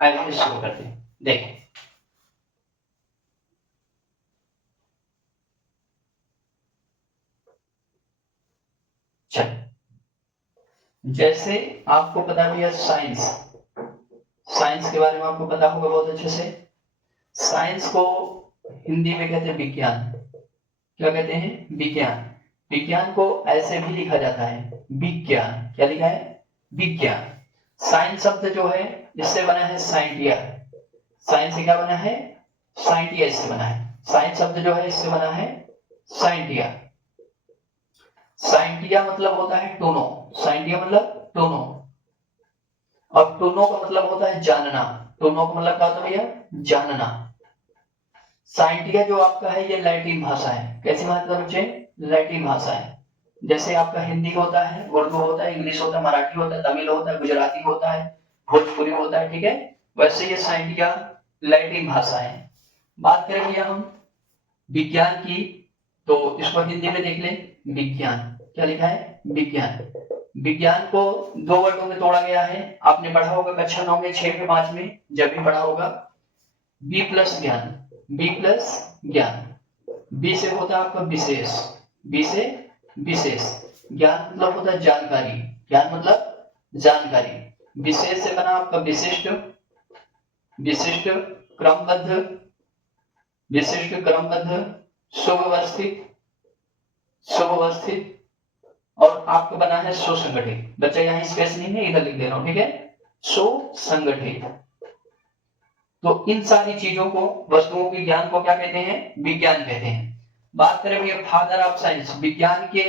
आइए शुरू करते हैं। देखें, चलिए, जैसे आपको पता भी है साइंस के बारे में आपको पता होगा बहुत अच्छे से। साइंस को हिंदी में कहते हैं विज्ञान। क्या कहते हैं? विज्ञान। विज्ञान को ऐसे भी लिखा जाता है विज्ञान। क्या लिखा है? विज्ञान। साइंस शब्द जो है इससे बना है साइंटिया। साइंस से क्या बना है? साइंटिया इससे बना है। साइंस शब्द जो है इससे बना है साइंटिया। साइंटिया मतलब होता है टोनो। साइंटिया मतलब टोनो, और टोनो का मतलब होता है जानना। टोनो का मतलब क्या होता है भैया? जानना। साइंटिया जो आपका है ये लैटिन भाषा है। कैसी भाषा बच्चे? लैटिन भाषा है। जैसे आपका हिंदी होता है, उर्दू होता है, इंग्लिश होता है, मराठी होता है, तमिल होता है, गुजराती होता है, भोजपुरी होता है, ठीक है। वैसे ये साइंटिया लैटिन भाषा है। बात करें भैया हम विज्ञान की, तो इसको हिंदी में देख लें, विज्ञान। क्या लिखा है? विज्ञान। विज्ञान को दो वर्गों में तोड़ा गया है। आपने पढ़ा होगा कक्षा 9 में, 6 में, 5 में, जब भी पढ़ा होगा। बी प्लस ज्ञान। बी प्लस ज्ञान। बी से होता है आपका विशेष। बी से विशेष। ज्ञान मतलब होता है जानकारी। ज्ञान मतलब जानकारी। विशेष से बना आपका विशिष्ट। विशिष्ट क्रमबद्ध। विशिष्ट क्रमबद्ध सुव्यवस्थित। सुव्यवस्थित। और आपको बना है सुसंगठित। बच्चा यहाँ स्पेस नहीं है, इधर लिख दे रहा हूं, ठीक है। सुसंगठित। तो इन सारी चीजों को, वस्तुओं के ज्ञान को क्या कहते हैं? विज्ञान कहते हैं। बात करें भैया फादर ऑफ साइंस, विज्ञान के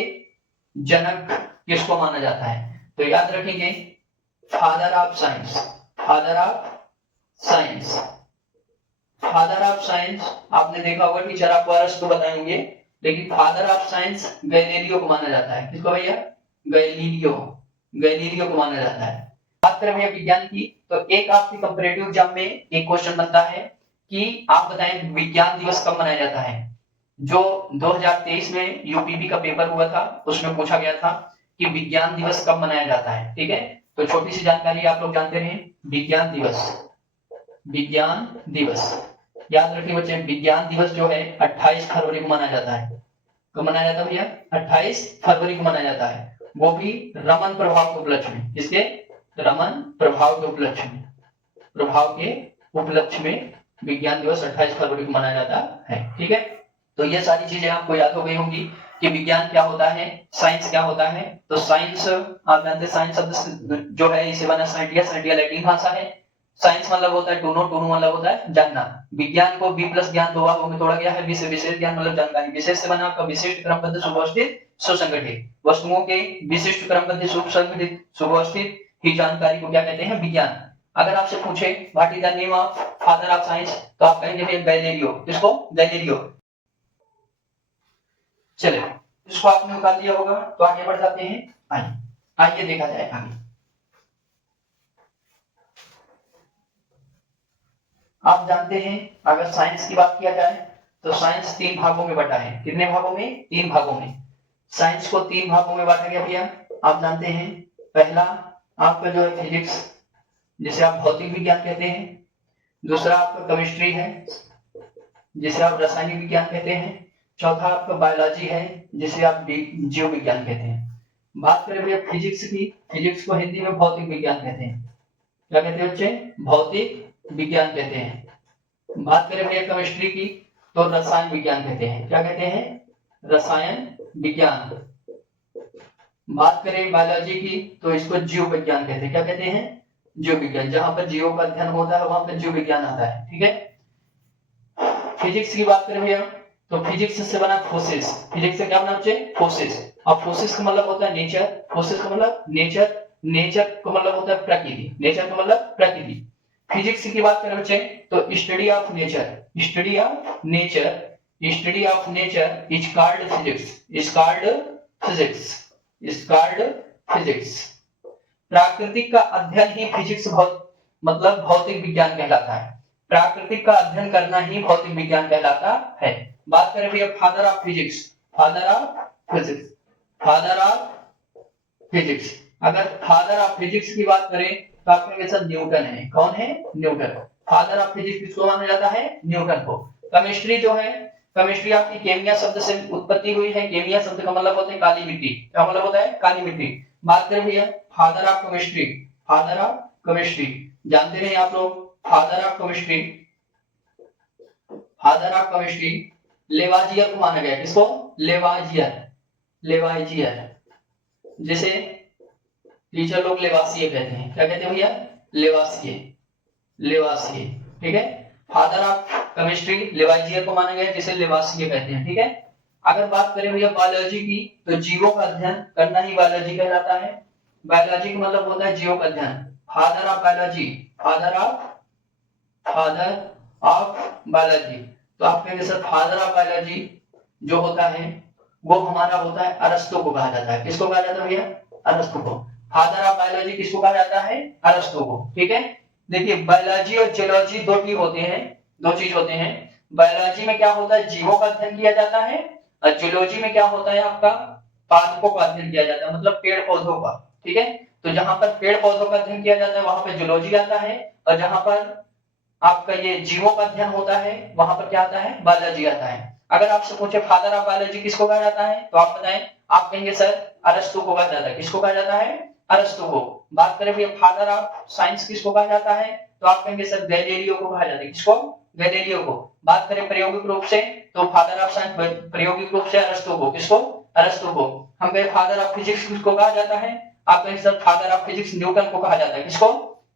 जनक किसको माना जाता है? तो याद रखेंगे father of science. Father of science. Father of science आपने देखा होगा, टीचर आपको अरस्तु बताएंगे, लेकिन फादर ऑफ साइंस गैलीलियो को माना जाता है। किसको भैया? गैलीलियो। गैलीलियो को माना जाता है। बात करें भैया विज्ञान की, तो एक आपके कंपैरेटिव एग्जाम में एक क्वेश्चन बनता है कि आप बताएं विज्ञान दिवस कब मनाया जाता है। जो 2023 में यूपीबी का पेपर हुआ था उसमें पूछा गया था कि विज्ञान दिवस कब मनाया जाता है, ठीक है। तो छोटी सी जानकारी आप लोग जानते रहे, विज्ञान दिवस। विज्ञान दिवस याद रखिए बच्चे, विज्ञान दिवस जो है 28 फरवरी को मनाया जाता है। कब मनाया जाता है भैया? 28 फरवरी को मनाया जाता है, वो भी रमन प्रभाव के उपलक्ष्य में। इसके रमन प्रभाव के उपलक्ष्य में। प्रभाव के उपलक्ष्य में विज्ञान दिवस 28 फरवरी को मनाया जाता है, ठीक है। तो ये सारी चीजें आपको याद हो गई होंगी कि विज्ञान क्या होता है, साइंस क्या होता है। तो साइंस आप जानते हैं, साइंस शब्द जो है इसे बना साइंटिया। साइंटिया लैटिन भाषा है। साइंस मतलब होता है टूनो। टूनो मतलब होता है जानना। विज्ञान को बी प्लस ज्ञान दो भागों में तोड़ा गया है। विशेष ज्ञान मतलब जानकारी। विशेष से बना आपका विशिष्ट क्रमबद्ध सुव्यवस्थित सुसंगठित। वस्तुओं के विशिष्ट क्रमबद्ध सुसंगठित सुव्यवस्थित ही जानकारी को क्या कहते हैं? विज्ञान। अगर आपसे पूछे what is the name of father of science, तो आप कहेंगे गैलीलियो। किसको? गैलीलियो। चलिए, इसको आपने निकाल लिया होगा, तो आगे बढ़ जाते हैं। आइए आइए देखा जाए आगे। आप जानते हैं अगर साइंस की बात किया जाए तो साइंस 3 भागों में बटा है। कितने भागों में? 3 भागों में। साइंस को 3 भागों में बांटा गया भैया। आप जानते हैं पहला आपका जो है फिजिक्स, जिसे आप भौतिक विज्ञान कहते हैं। दूसरा आपका केमिस्ट्री है, जिसे आप रासायनिक विज्ञान कहते हैं। चौथा आपका बायोलॉजी है, जिसे आप जीव विज्ञान कहते हैं। बात करें भैया फिजिक्स की, फिजिक्स को हिंदी में भौतिक विज्ञान कहते हैं। क्या कहते हैं बच्चे? भौतिक विज्ञान कहते हैं। बात करें भैया केमिस्ट्री की, तो रसायन विज्ञान कहते हैं। क्या कहते हैं? रसायन विज्ञान। बात करें बायोलॉजी की, तो इसको जीव विज्ञान कहते हैं। क्या कहते हैं? जीव विज्ञान। जहां पर जीवों का अध्ययन होता है वहां पर जीव विज्ञान आता है, ठीक है। फिजिक्स की बात करें भैया, तो फिजिक्स से बना फोर्सेस। फिजिक्स से क्या बना बच्चे? फोर्सेस। अब फोर्सेस का मतलब होता है नेचर। फोर्सेस का मतलब नेचर। नेचर का मतलब होता है प्रकृति। नेचर का मतलब प्रकृति। फिजिक्स की बात करें बच्चे, तो study of nature. Study of nature. Study of nature is called physics. Is called physics. Is called physics. प्राकृतिक का अध्ययन ही फिजिक्स मतलब भौतिक विज्ञान कहलाता है। प्राकृतिक का अध्ययन करना ही भौतिक विज्ञान कहलाता है। बात करें भैया father of physics. Father of physics. Father of physics. अगर फादर ऑफ फिजिक्स की बात करें तो आपका आंसर न्यूटन है। कौन है? न्यूटन। फादर ऑफ फिजिक्स किसको माना जाता है? न्यूटन को। केमिस्ट्री जो है, केमिस्ट्री आपकी केमिया शब्द से उत्पत्ति हुई है। केमिया शब्द का मतलब होता है काली मिट्टी। क्या मतलब होता है? काली मिट्टी। बात करें भैया father of chemistry, father of chemistry जानते नहीं आप लोग? Father of chemistry, father of chemistry Lavoisier को माना गया। किसको? लेवाजियर, लेवाजियर, जिसे टीचर लोग लेवासिए कहते हैं। क्या कहते हैं भैया? लेवासिए, लेवासिए। ठीक है, फादर ऑफ केमिस्ट्री लेवाजियर को माना गया, जिसे लेवासिए कहते हैं। ठीक है, अगर बात करें भैया बायोलॉजी की, तो जीवों का अध्ययन करना ही बायोलॉजी कहलाता है। बायोलॉजी का मतलब होता है जीवों का अध्ययन। Father of biology, father of biology. तो आप कहेंगे सर फादर ऑफ बायोलॉजी जो होता है वो हमारा होता है अरस्तु को कहा जाता है। किसको कहा जाता है भैया? अरस्तु को। फादर ऑफ बायोलॉजी किसको कहा जाता है? अरस्तु को। ठीक है, देखिए बायोलॉजी और जियोलॉजी दो चीज होते हैं, दो चीज होते हैं। बायोलॉजी में क्या होता है? जीवों का अध्ययन किया जाता है, और जियोलॉजी में क्या होता है? आपका पादपों का अध्ययन किया जाता है, मतलब पेड़ पौधों का। ठीक है, तो जहां पर पेड़ पौधों का अध्ययन किया जाता है वहां पर जियोलॉजी आता है, और जहां पर आपका ये जीवों का अध्ययन होता है वहां पर क्या आता है? बायोलॉजी आता है। अगर आपसे पूछे फादर ऑफ बायोलॉजी किसको कहा जाता है, तो आप बताएं। आप कहेंगे सर अरस्तु को कहा जाता है। किसको कहा जाता है? अरस्तु को। बात करें भैया फादर ऑफ साइंस किसको कहा जाता है, तो आप कहेंगे सर गैलीलियो को कहा जाता है। किसको? गैलीलियो को। बात करें प्रायोगिक रूप से, तो फादर ऑफ साइंस प्रायोगिक रूप से अरस्तु को। किसको? अरस्तु को। हम कहें फादर ऑफ फिजिक्स किसको कहा जाता है, आप कहेंगे sir father of physics Newton को कहा जाता है। किसको?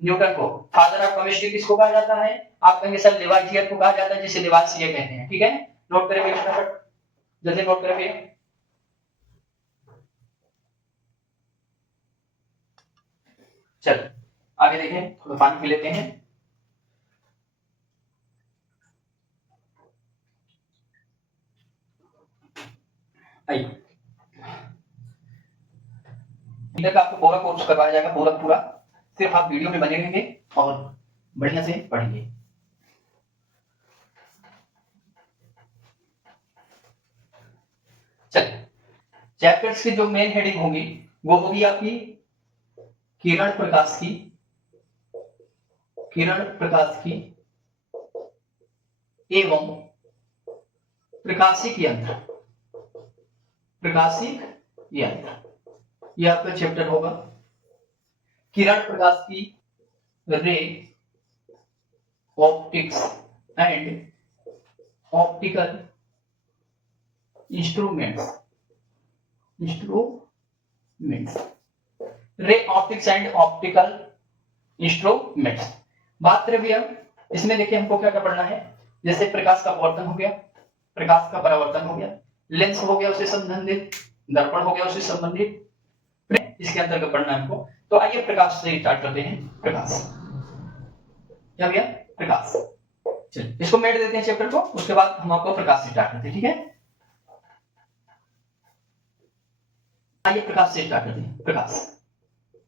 न्यूटन को। फादर ऑफ केमिस्ट्री किसको कहा जाता है, आप कहेंगे सर लेवाजियर को कहा जाता है, जिसे लेवासिए कहते हैं। ठीक है, नोट करें भैया फटाफट, जल्दी नोट करें भैया। चल आगे देखें, थोड़ा पानी पी लेते हैं। आइए, इधर का आपको पूरा कोर्स करवाया जाएगा, पूरा पूरा। सिर्फ आप वीडियो में बने रहेंगे और बढ़िया से पढ़ेंगे। चलिए, चैप्टर्स की जो मेन हेडिंग होगी वो होगी आपकी किरण प्रकाश की, किरण प्रकाश की एवं प्रकाशिक यंत्र, प्रकाशिक यंत्र, यह आपका चैप्टर होगा। किरण प्रकाश की ray optics and optical instruments, instruments, ray optics and optical instruments. बात करें भैया इसमें देखिए हमको क्या क्या पढ़ना है, जैसे प्रकाश का अपवर्तन हो गया, प्रकाश का परावर्तन हो गया, लेंस हो गया उससे संबंधित, दर्पण हो गया उससे संबंधित, इसके अंतर्गत पढ़ना है हमको। तो आइए प्रकाश से स्टार्ट करते हैं। प्रकाश क्या भैया? प्रकाश। चलिए इसको मेट देते हैं चैप्टर को, उसके बाद हम आपको प्रकाश से स्टार्ट करते हैं। ठीक है, आइए प्रकाश से स्टार्ट करते हैं। प्रकाश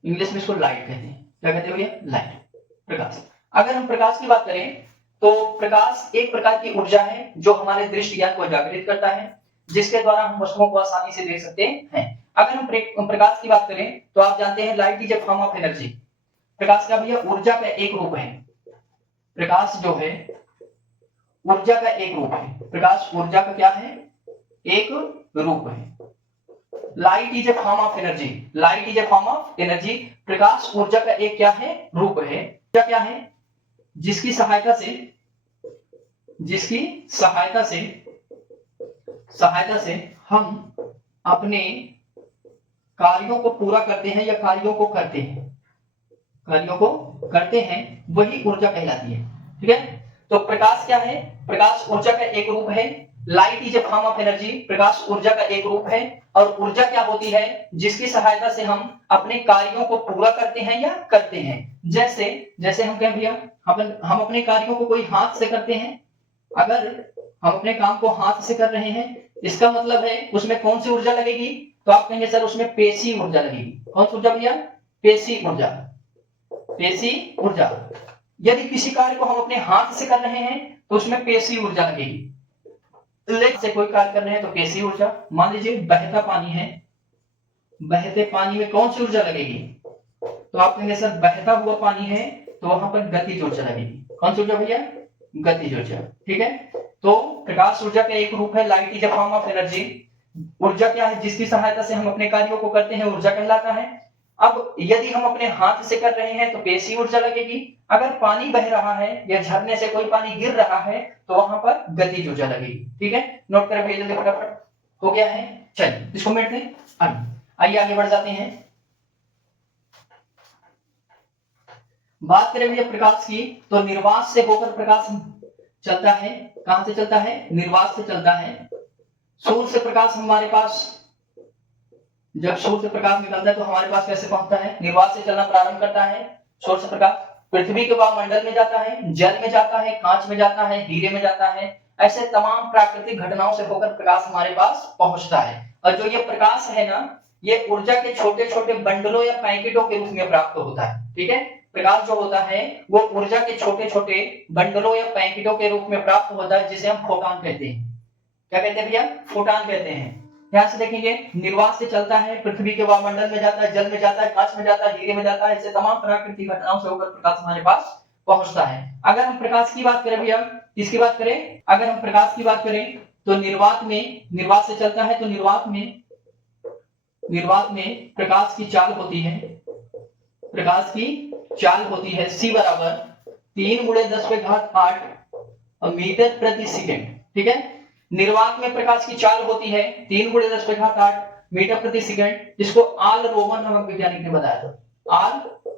इंग्लिश में इसको लाइट कहते हैं। क्या कहते हैं भैया? लाइट, प्रकाश। अगर हम प्रकाश की बात करें तो प्रकाश एक प्रकार की ऊर्जा है जो हमारे दृष्टि ज्ञान को जागृत करता है, जिसके द्वारा हम वस्तुओं को आसानी से देख सकते हैं। अगर हम प्रकाश की बात करें तो आप जानते हैं light is a form of energy. प्रकाश का भैया ऊर्जा का एक रूप है। प्रकाश जो है ऊर्जा का एक रूप है। प्रकाश ऊर्जा का क्या है? एक रूप है। Light is a form of energy, light is a form of energy. प्रकाश ऊर्जा का एक क्या है? रूप है। ऊर्जा क्या है? जिसकी सहायता से हम अपने कार्यों को पूरा करते हैं या कार्यों को करते हैं, वही ऊर्जा कहलाती है। ठीक है, तो प्रकाश क्या है? प्रकाश ऊर्जा का एक रूप है। Light is a form of energy, प्रकाश ऊर्जा का एक रूप है। और ऊर्जा क्या होती है? जिसकी सहायता से हम अपने कार्यों को पूरा करते हैं या करते हैं। जैसे हम कहें भैया हम अपने कार्यों को कोई हाथ से करते हैं। अगर हम अपने काम को हाथ से कर रहे हैं, इसका मतलब है उसमें कौन सी ऊर्जा लगेगी? तो आप कहेंगे सर उसमें पेशी ऊर्जा लगेगी। कौन सी ऊर्जा भैया? पेशी ऊर्जा, पेशी ऊर्जा। यदि किसी कार्य को हम अपने हाथ से कर रहे हैं तो उसमें पेशी ऊर्जा लगेगी। लेग से कोई कार्य कर रहे हैं तो पेशी ऊर्जा। मान लीजिए बहता पानी है, बहते पानी में कौन सी ऊर्जा लगेगी? तो आप कहेंगे सर बहता हुआ पानी है तो वहां पर गतिज ऊर्जा लगेगी। कौन सी ऊर्जा भैया? गतिज ऊर्जा। ठीक है, तो प्रकाश ऊर्जा का एक रूप है light is a form of energy. ऊर्जा क्या है? जिसकी सहायता से हम अपने कार्यों को करते हैं, ऊर्जा कहलाता है। अब यदि हम अपने हाथ से कर रहे हैं तो पेशी ऊर्जा लगेगी। अगर पानी बह रहा है या झरने से कोई पानी गिर रहा है तो वहां पर गतिज ऊर्जा लगेगी। ठीक है, नोट कर भैया जल्दी फटाफट। हो गया है, चलिए इसको मिट दें। आइए आगे बढ़ जाते हैं। बात करें भैया प्रकाश की, तो निर्वात से होकर प्रकाश चलता है। कहां से चलता है? निर्वात से चलता है। सूर्य से प्रकाश हमारे पास, जब सूर्य से प्रकाश निकलता है तो हमारे पास कैसे पहुंचता है? निर्वात से चलना प्रारंभ करता है। सूर्य से प्रकाश पृथ्वी के वायुमंडल में जाता है, जल में जाता है, कांच में जाता है, हीरे में जाता है। ऐसे तमाम प्राकृतिक घटनाओं से होकर प्रकाश हमारे पास पहुंचता है। और जो ये प्रकाश है ना, ये ऊर्जा के छोटे छोटे बंडलों या पैकेटों के रूप में प्राप्त होता है। ठीक है, प्रकाश जो होता है वो ऊर्जा के छोटे छोटे बंडलों या पैकेटों के रूप में प्राप्त होता है, जिसे हम फोटॉन कहते हैं। क्या कहते हैं भैया? फोटॉन कहते हैं। ध्यान से देखेंगे, निर्वात से चलता है, पृथ्वी के वायुमंडल में जाता है, जल में जाता है, कांच में जाता है, हीरे में जाता है। ऐसे तमाम प्राकृतिक घटनाओं से होकर प्रकाश हमारे पास पहुंचता है। अगर हम प्रकाश की बात करें भैया, किसकी बात करें? अगर हम प्रकाश की बात करें तो निर्वात से चलता है तो निर्वात में प्रकाश की चाल होती है। प्रकाश की चाल होती है C बराबर 3 × 10⁸ मीटर प्रति सेकेंड। ठीक है, निर्वात में प्रकाश की चाल होती है 3 × 10⁸ मीटर प्रति सेकेंड, जिसको आल रोमर नामक वैज्ञानिक ने बताया था। आल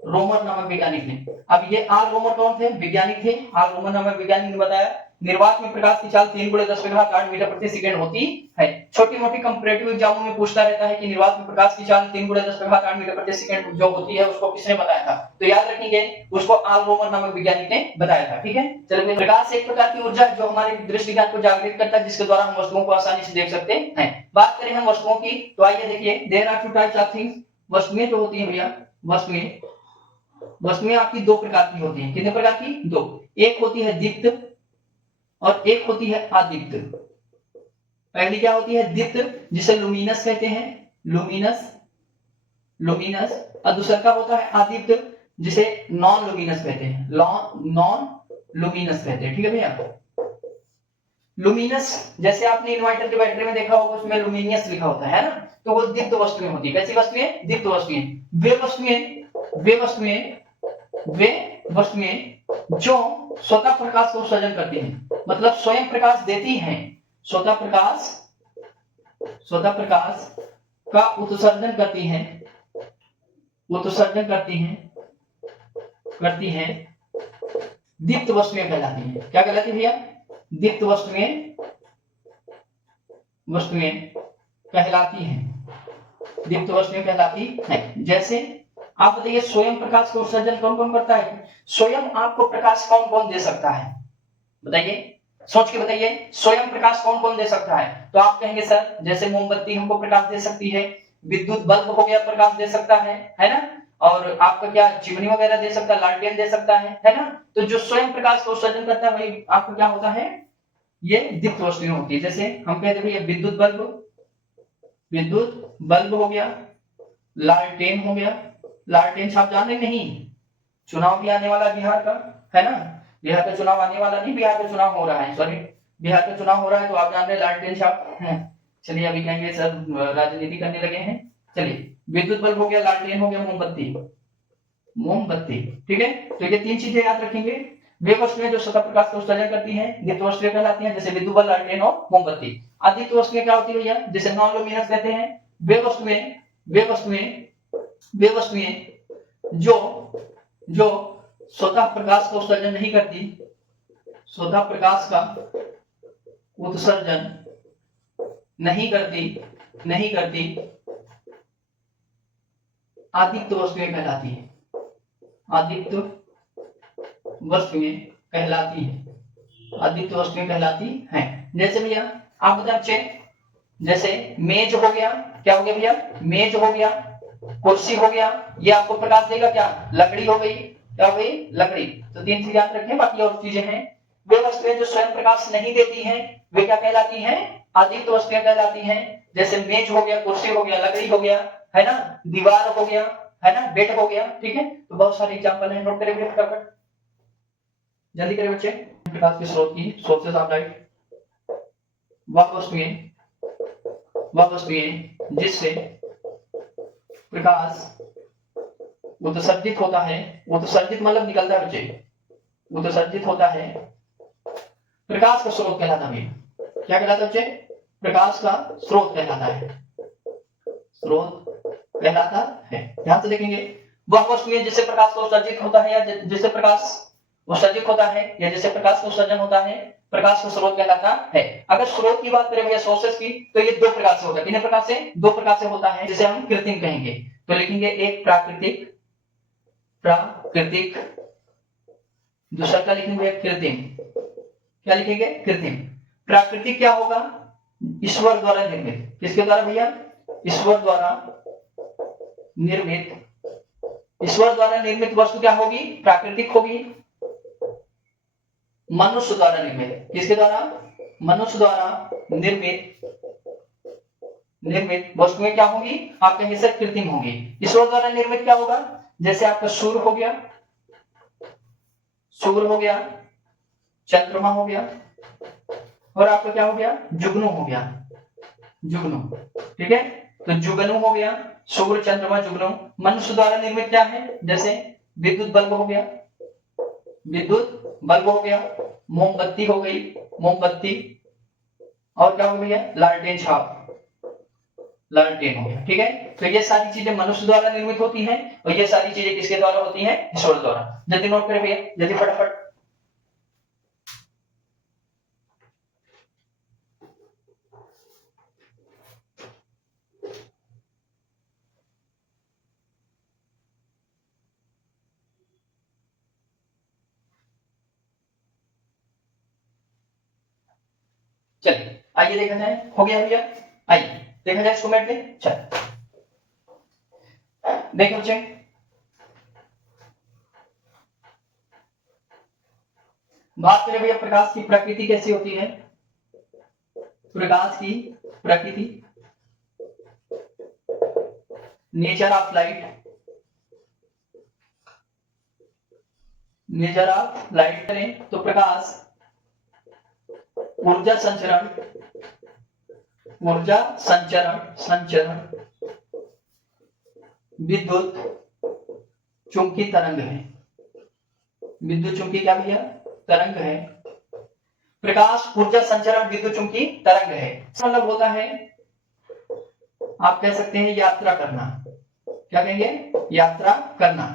रोमर नामक वैज्ञानिक ने। अब ये आल रोमर कौन थे? वैज्ञानिक थे। आल रोमर नामक वैज्ञानिक ने बताया निर्वात में प्रकाश की चाल 3 × 10⁸ मीटर प्रति सेकेंड होती है। छोटी मोटी कंपैरेटिव एग्जामों में पूछता रहता है कि निर्वात में प्रकाश की चाल 3 × 10⁸ मीटर प्रति सेकेंड जो होती है उसको किसने बताया था? तो याद रखेंगे, उसको आल रोमर नामक वैज्ञानिक ने बताया था। ठीक है, चलिए प्रकाश एक प्रकार की ऊर्जा जो हमारे दृष्टि ज्ञान को जागृत करता है, जिसके द्वारा हम वस्तुओं को आसानी से देख सकते हैं। बात करें हम वस्तुओं की, तो आइए देखिए, there are two types of things. वस्तुएं जो होती है भैया, वस्तुएं आपकी दो प्रकार की होती हैं। कितने प्रकार की? दो। एक होती है दीप्त और एक होती है अदीप्त। पहली क्या होती है? दीप्त, जिसे लुमिनस कहते हैं, लुमिनस। और दूसरा क्या होता है? अदीप्त, जिसे नॉन लुमिनस कहते हैं, नॉन लुमिनस कहते हैं। ठीक है भैया, लुमिनस जैसे आपने इन्वर्टर के बैटरी में देखा होगा, उसमें लुमिनियस लिखा होता है ना, तो वो दीप्त वस्तुएं होती है। कैसी वस्तुएं? दीप्त वस्तुएं। वे वस्तुएं जो स्वतः प्रकाश का उत्सर्जन करती हैं, मतलब स्वयं प्रकाश देती हैं, स्वतः प्रकाश का उत्सर्जन करती हैं, दीप्त वस्तुएं कहलाती हैं। क्या कहलाती है भैया? दीप्त वस्तुएं कहलाती हैं। जैसे आप बताइए, स्वयं प्रकाश का उत्सर्जन कौन कौन करता है? स्वयं आपको प्रकाश कौन कौन दे सकता है? बताइए, सोच के बताइए, स्वयं प्रकाश कौन कौन दे सकता है? तो आप कहेंगे सर जैसे मोमबत्ती हमको प्रकाश दे सकती है, विद्युत बल्ब हो गया प्रकाश दे सकता है ना, और आपका क्या चिमनी वगैरह दे सकता है, लालटेन दे सकता है ना। तो जो स्वयं प्रकाश का उत्सर्जन करता है वही आपका क्या होता है? ये दीप्त वस्तुएं होती है। जैसे हम कहते हैं विद्युत बल्ब हो गया, लालटेन हो गया। लालटेन छाप जाने नहीं, चुनाव भी आने वाला बिहार का है ना, बिहार का चुनाव आने वाला नहीं, बिहार का चुनाव हो रहा है, सॉरी बिहार का चुनाव हो रहा है, तो आप जान रहे लालटेन छाप है। चलिए अभी कहेंगे सर राजनीति करने लगे हैं। चलिए, विद्युत बल्ब हो गया, लालटेन हो गया, मोमबत्ती। ठीक है, तो ये तीन चीजें याद रखेंगे। वे वस्तुएं जो स्वतः प्रकाश का उत्सर्जन करती हैं, दीप्त वस्तुएं कहलाती हैं, जैसे विद्युत बल्ब, लालटेन और मोमबत्ती। अदीप्त वस्तुएं क्या होती है भैया? जिसे नॉन लुमिनस कहते हैं। वे वस्तुएं जो स्वतः प्रकाश का उत्सर्जन नहीं करती, स्वतः प्रकाश का उत्सर्जन नहीं करती, अदीप्त वस्तुएं कहलाती हैं। अदीप्त वस्तुएं कहलाती हैं। जैसे भैया आप बताओ, जैसे मेज हो गया, क्या हो गया भैया? मेज हो गया, कुर्सी हो गया, ये आपको प्रकाश देगा क्या? लकड़ी हो गई, क्या हो गई? लकड़ी। तो तीन चीजें याद रखें, बाकी और चीजें हैं। वे वस्तुएं जो स्वयं प्रकाश नहीं देती हैं, वे क्या कहलाती हैं? अदीप्त वस्तुएं कहलाती हैं। जैसे मेज हो गया, कुर्सी हो गया, लकड़ी हो गया, है ना, दीवार हो गया, है ना, वेट हो गया, ठीक है। तो बहुत सारे एग्जांपल हैं, नोट करेंगे फटाफट, जल्दी करें बच्चे। प्रकाश के स्रोत की, सोर्सेस ऑफ लाइट, वह वस्तुएं जिससे प्रकाश उत्सर्जित होता है, उत्सर्जित मतलब निकलता है बच्चे, उत्सर्जित होता है, प्रकाश का स्रोत कहलाता है। क्या कहलाता है बच्चे? प्रकाश का स्रोत कहलाता है, स्रोत कहलाता है। ध्यान से देखेंगे, वह वस्तुएं जिससे प्रकाश का उत्सर्जित होता है, या जिससे प्रकाश उत्सर्जित होता है, या जिससे प्रकाश का उत्सर्जन होता है, प्रकाश का स्रोत कहलाता है। अगर स्रोत की बात करें भैया, सोर्सेस की, तो ये दो प्रकार से होता है। कितने प्रकार से? दो प्रकार से होता है, जिसे हम कृत्रिम कहेंगे। तो लिखेंगे एक प्राकृतिक, प्राकृतिक, दूसरा क्या लिखेंगे? कृत्रिम। क्या लिखेंगे? कृत्रिम। प्राकृतिक क्या होगा? ईश्वर द्वारा निर्मित। किसके द्वारा भैया? ईश्वर द्वारा निर्मित। ईश्वर द्वारा निर्मित वस्तु क्या होगी? प्राकृतिक होगी। मनुष्य द्वारा निर्मित, किसके द्वारा? मनुष्य द्वारा निर्मित, निर्मित वस्तुएं क्या होंगी? आपके हिस्से कृत्रिम होंगी। ईश्वर द्वारा निर्मित क्या होगा? जैसे आपका सूर्य हो गया, सूर्य हो गया, चंद्रमा हो गया, और आपका क्या हो गया? जुगनू हो गया, जुगनू, ठीक है। तो जुगनू हो गया, सूर्य, चंद्रमा, जुगनू। मनुष्य द्वारा निर्मित क्या है? जैसे विद्युत बल्ब हो गया, विद्युत बल्ब हो गया, मोमबत्ती हो गई, मोमबत्ती, और क्या हो गया? लालटेन छाप, लालटेन हो गया, ठीक है। तो ये सारी चीजें मनुष्य द्वारा निर्मित होती हैं, और ये सारी चीजें किसके द्वारा होती हैं? ईश्वर द्वारा। जल्दी नोट करें भैया, जल्दी फटाफट। चलिए आइए देखा जाए, हो गया भैया, आइए देखा जाए इसको मैट में। चल देखो बच्चे, बात करें भैया प्रकाश की प्रकृति कैसी होती है। प्रकाश की प्रकृति, nature of light, nature of light करें तो प्रकाश ऊर्जा संचरण, ऊर्जा संचरण, संचरण, विद्युत चुंबकीय तरंग है। विद्युत चुंबकीय क्या भैया? तरंग है। प्रकाश ऊर्जा संचरण विद्युत चुंबकीय तरंग है। मतलब होता है, आप कह सकते हैं यात्रा करना। क्या कहेंगे? यात्रा करना।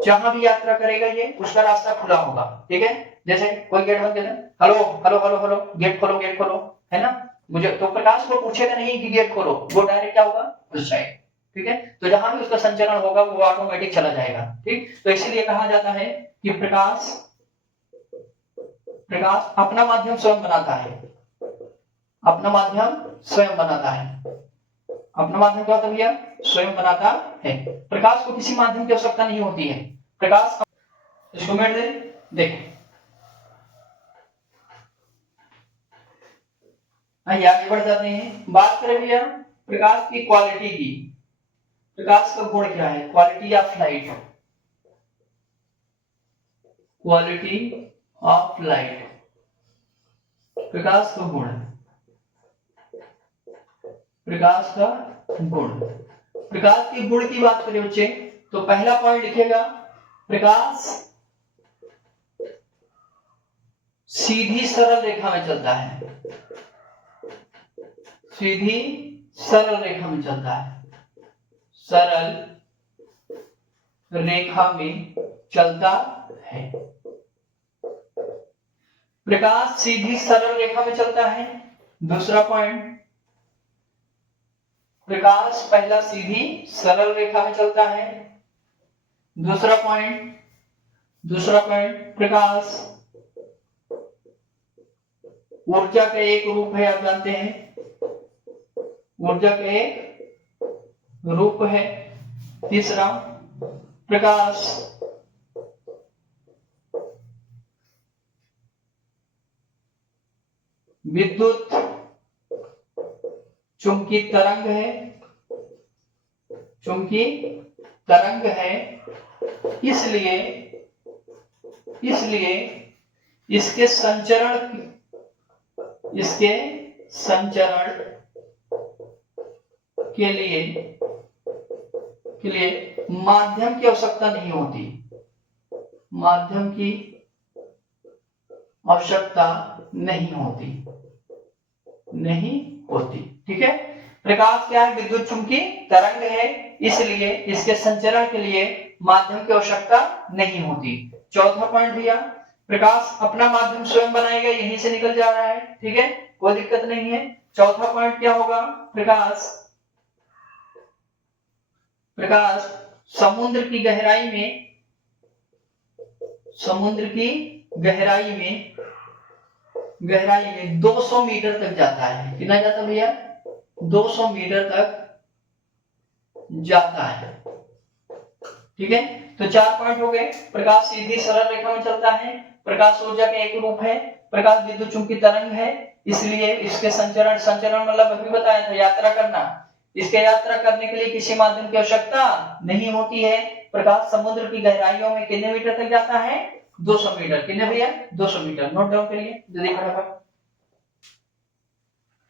जहां भी यात्रा करेगा ये, उसका रास्ता खुला होगा, ठीक है। जैसे कोई गेट बंद कर, hello hello hello hello, gate खोलो, गेट खोलो, है ना। मुझे तो प्रकाश को पूछेगा नहीं कि गेट खोलो, वो डायरेक्ट क्या होगा? घुस जाएगा, ठीक है। तो जहां भी उसका संचरण होगा वो ऑटोमेटिक चला जाएगा, ठीक। तो इसीलिए कहा जाता है कि प्रकाश, प्रकाश अपना माध्यम स्वयं बनाता है, अपना माध्यम स्वयं बनाता है। अपना माध्यम क्या होता है भैया? स्वयं बनाता है। प्रकाश को किसी माध्यम की आवश्यकता नहीं होती है। प्रकाश, इसको मैं देखें, आइए आगे बढ़ जाते हैं। बात करें भैया प्रकाश की क्वालिटी की। प्रकाश का गुण क्या है? Quality of light, quality of light, प्रकाश का गुण, प्रकाश का गुण। प्रकाश के गुण की बात करें बच्चे, तो पहला पॉइंट लिखेगा, प्रकाश सीधी सरल रेखा में चलता है, सीधी सरल रेखा में चलता है, सरल रेखा में चलता है। प्रकाश सीधी सरल रेखा में चलता है। दूसरा पॉइंट, प्रकाश पहला सीधी सरल रेखा में चलता है। दूसरा पॉइंट, दूसरा पॉइंट, प्रकाश ऊर्जा का एक रूप है, आप जानते हैं, ऊर्जा का एक रूप है। तीसरा, प्रकाश विद्युत चुंबकीय तरंग है, चुंबकीय तरंग है, इसलिए इसके संचरण के लिए माध्यम की आवश्यकता नहीं होती, माध्यम की आवश्यकता नहीं होती। ठीक है, प्रकाश क्या है? विद्युत चुंबकीय तरंग है, इसलिए इसके संचरण के लिए माध्यम की आवश्यकता नहीं होती। चौथा पॉइंट भैया, प्रकाश अपना माध्यम स्वयं बनाएगा, यहीं से निकल जा रहा है। ठीक है, कोई दिक्कत नहीं है। चौथा पॉइंट क्या होगा? प्रकाश समुद्र की गहराई में 200 मीटर तक जाता है। कितना जाता है भैया? 200 मीटर तक जाता है। ठीक है, तो 4 पॉइंट हो गए। प्रकाश सीधी सरल रेखा में चलता है, प्रकाश ऊर्जा का एक रूप है, प्रकाश विद्युत चुंबकीय तरंग है, इसलिए इसके संचरण मतलब अभी बताया था, यात्रा करना। इसके यात्रा करने के लिए किसी माध्यम की आवश्यकता नहीं होती है। प्रकाश समुद्र की गहराइयों में कितने मीटर तक जाता है? 200 मीटर। कितने भैया? 200 मीटर। नोट डाउन करिए जल्दी फटाफट।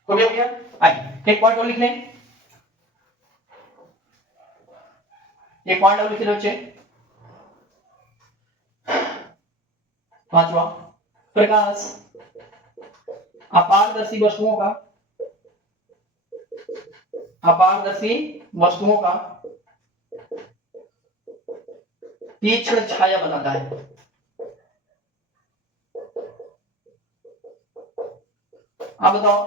हो गया भैया? आइए एक पॉइंट और लिख लें, एक पॉइंट और लिख लो बच्चे। पांचवा, प्रकाश अपारदर्शी वस्तुओं का तीक्ष्ण छाया बनाता है। अब बताओ,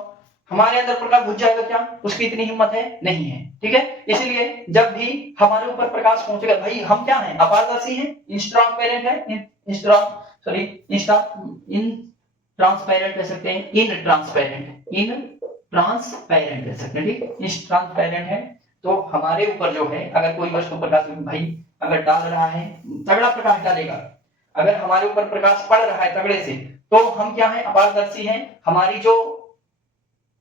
हमारे अंदर प्रकाश घुस जाएगा क्या? उसकी इतनी हिम्मत है? नहीं है। ठीक है, इसलिए जब भी हमारे ऊपर प्रकाश पहुंचेगा, भाई हम क्या हैं? अपारदर्शी हैं, इंट्रांसपेरेंट है, इनट्रांसपेरेंट कह सकते हैं, इनट्रांसपेरेंट कह सकते हैं। ठीक, इनट्रांसपेरेंट है, तो हमारे ऊपर जो है, अगर कोई वस्तु प्रकाश भाई अगर डाल रहा है, तगड़ा प्रकाश डालेगा, अगर हमारे ऊपर प्रकाश पड़ रहा है तगड़े से, तो हम क्या है? अपारदर्शी हैं। हमारी जो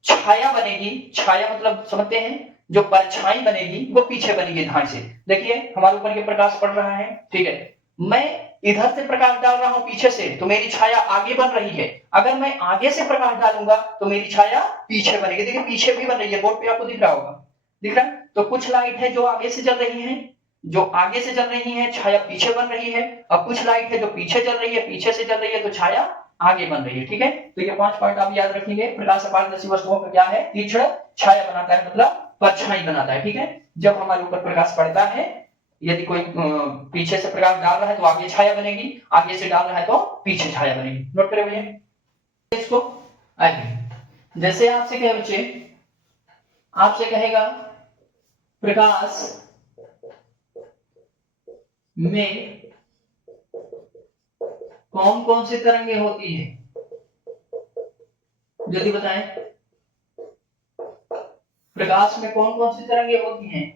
छाया बनेगी, छाया मतलब समझते हैं, जो परछाई बनेगी वो पीछे बनेगी ध्यान से। देखिए हमारे ऊपर ये प्रकाश पड़ रहा है, ठीक है, मैं इधर से प्रकाश डाल रहा हूं पीछे से, तो मेरी छाया आगे बन रही है। अगर मैं आगे से प्रकाश डालूंगा तो मेरी छाया पीछे बनेगी। देखिए पीछे भी बन रही है, बोर्ड पे आपको दिख रहा होगा, दिख रहा है? तो कुछ लाइट है जो आगे से जल रही है, छाया पीछे बन रही है, और कुछ लाइट है जो पीछे जल रही है, पीछे से जल रही है, तो छाया आगे बन रही है। ठीक है, तो ये 5 पॉइंट आप याद रखेंगे। प्रकाश अपारदर्शी वस्तुओं का क्या है? तीक्ष्ण छाया बनाता है, मतलब परछाई बनाता है। ठीक है, जब हमारे ऊपर प्रकाश पड़ता है, यदि कोई पीछे से प्रकाश डाल रहा है तो आगे छाया बनेगी, आगे से डाल रहा है तो पीछे छाया बनेगी। नोट करें भैया इसको। आगे जैसे आपसे कहे बच्चे, आपसे कहेगा प्रकाश में कौन कौन सी तरंगे होती है, जल्दी बताएं। प्रकाश में कौन कौन सी तरंगे होती हैं?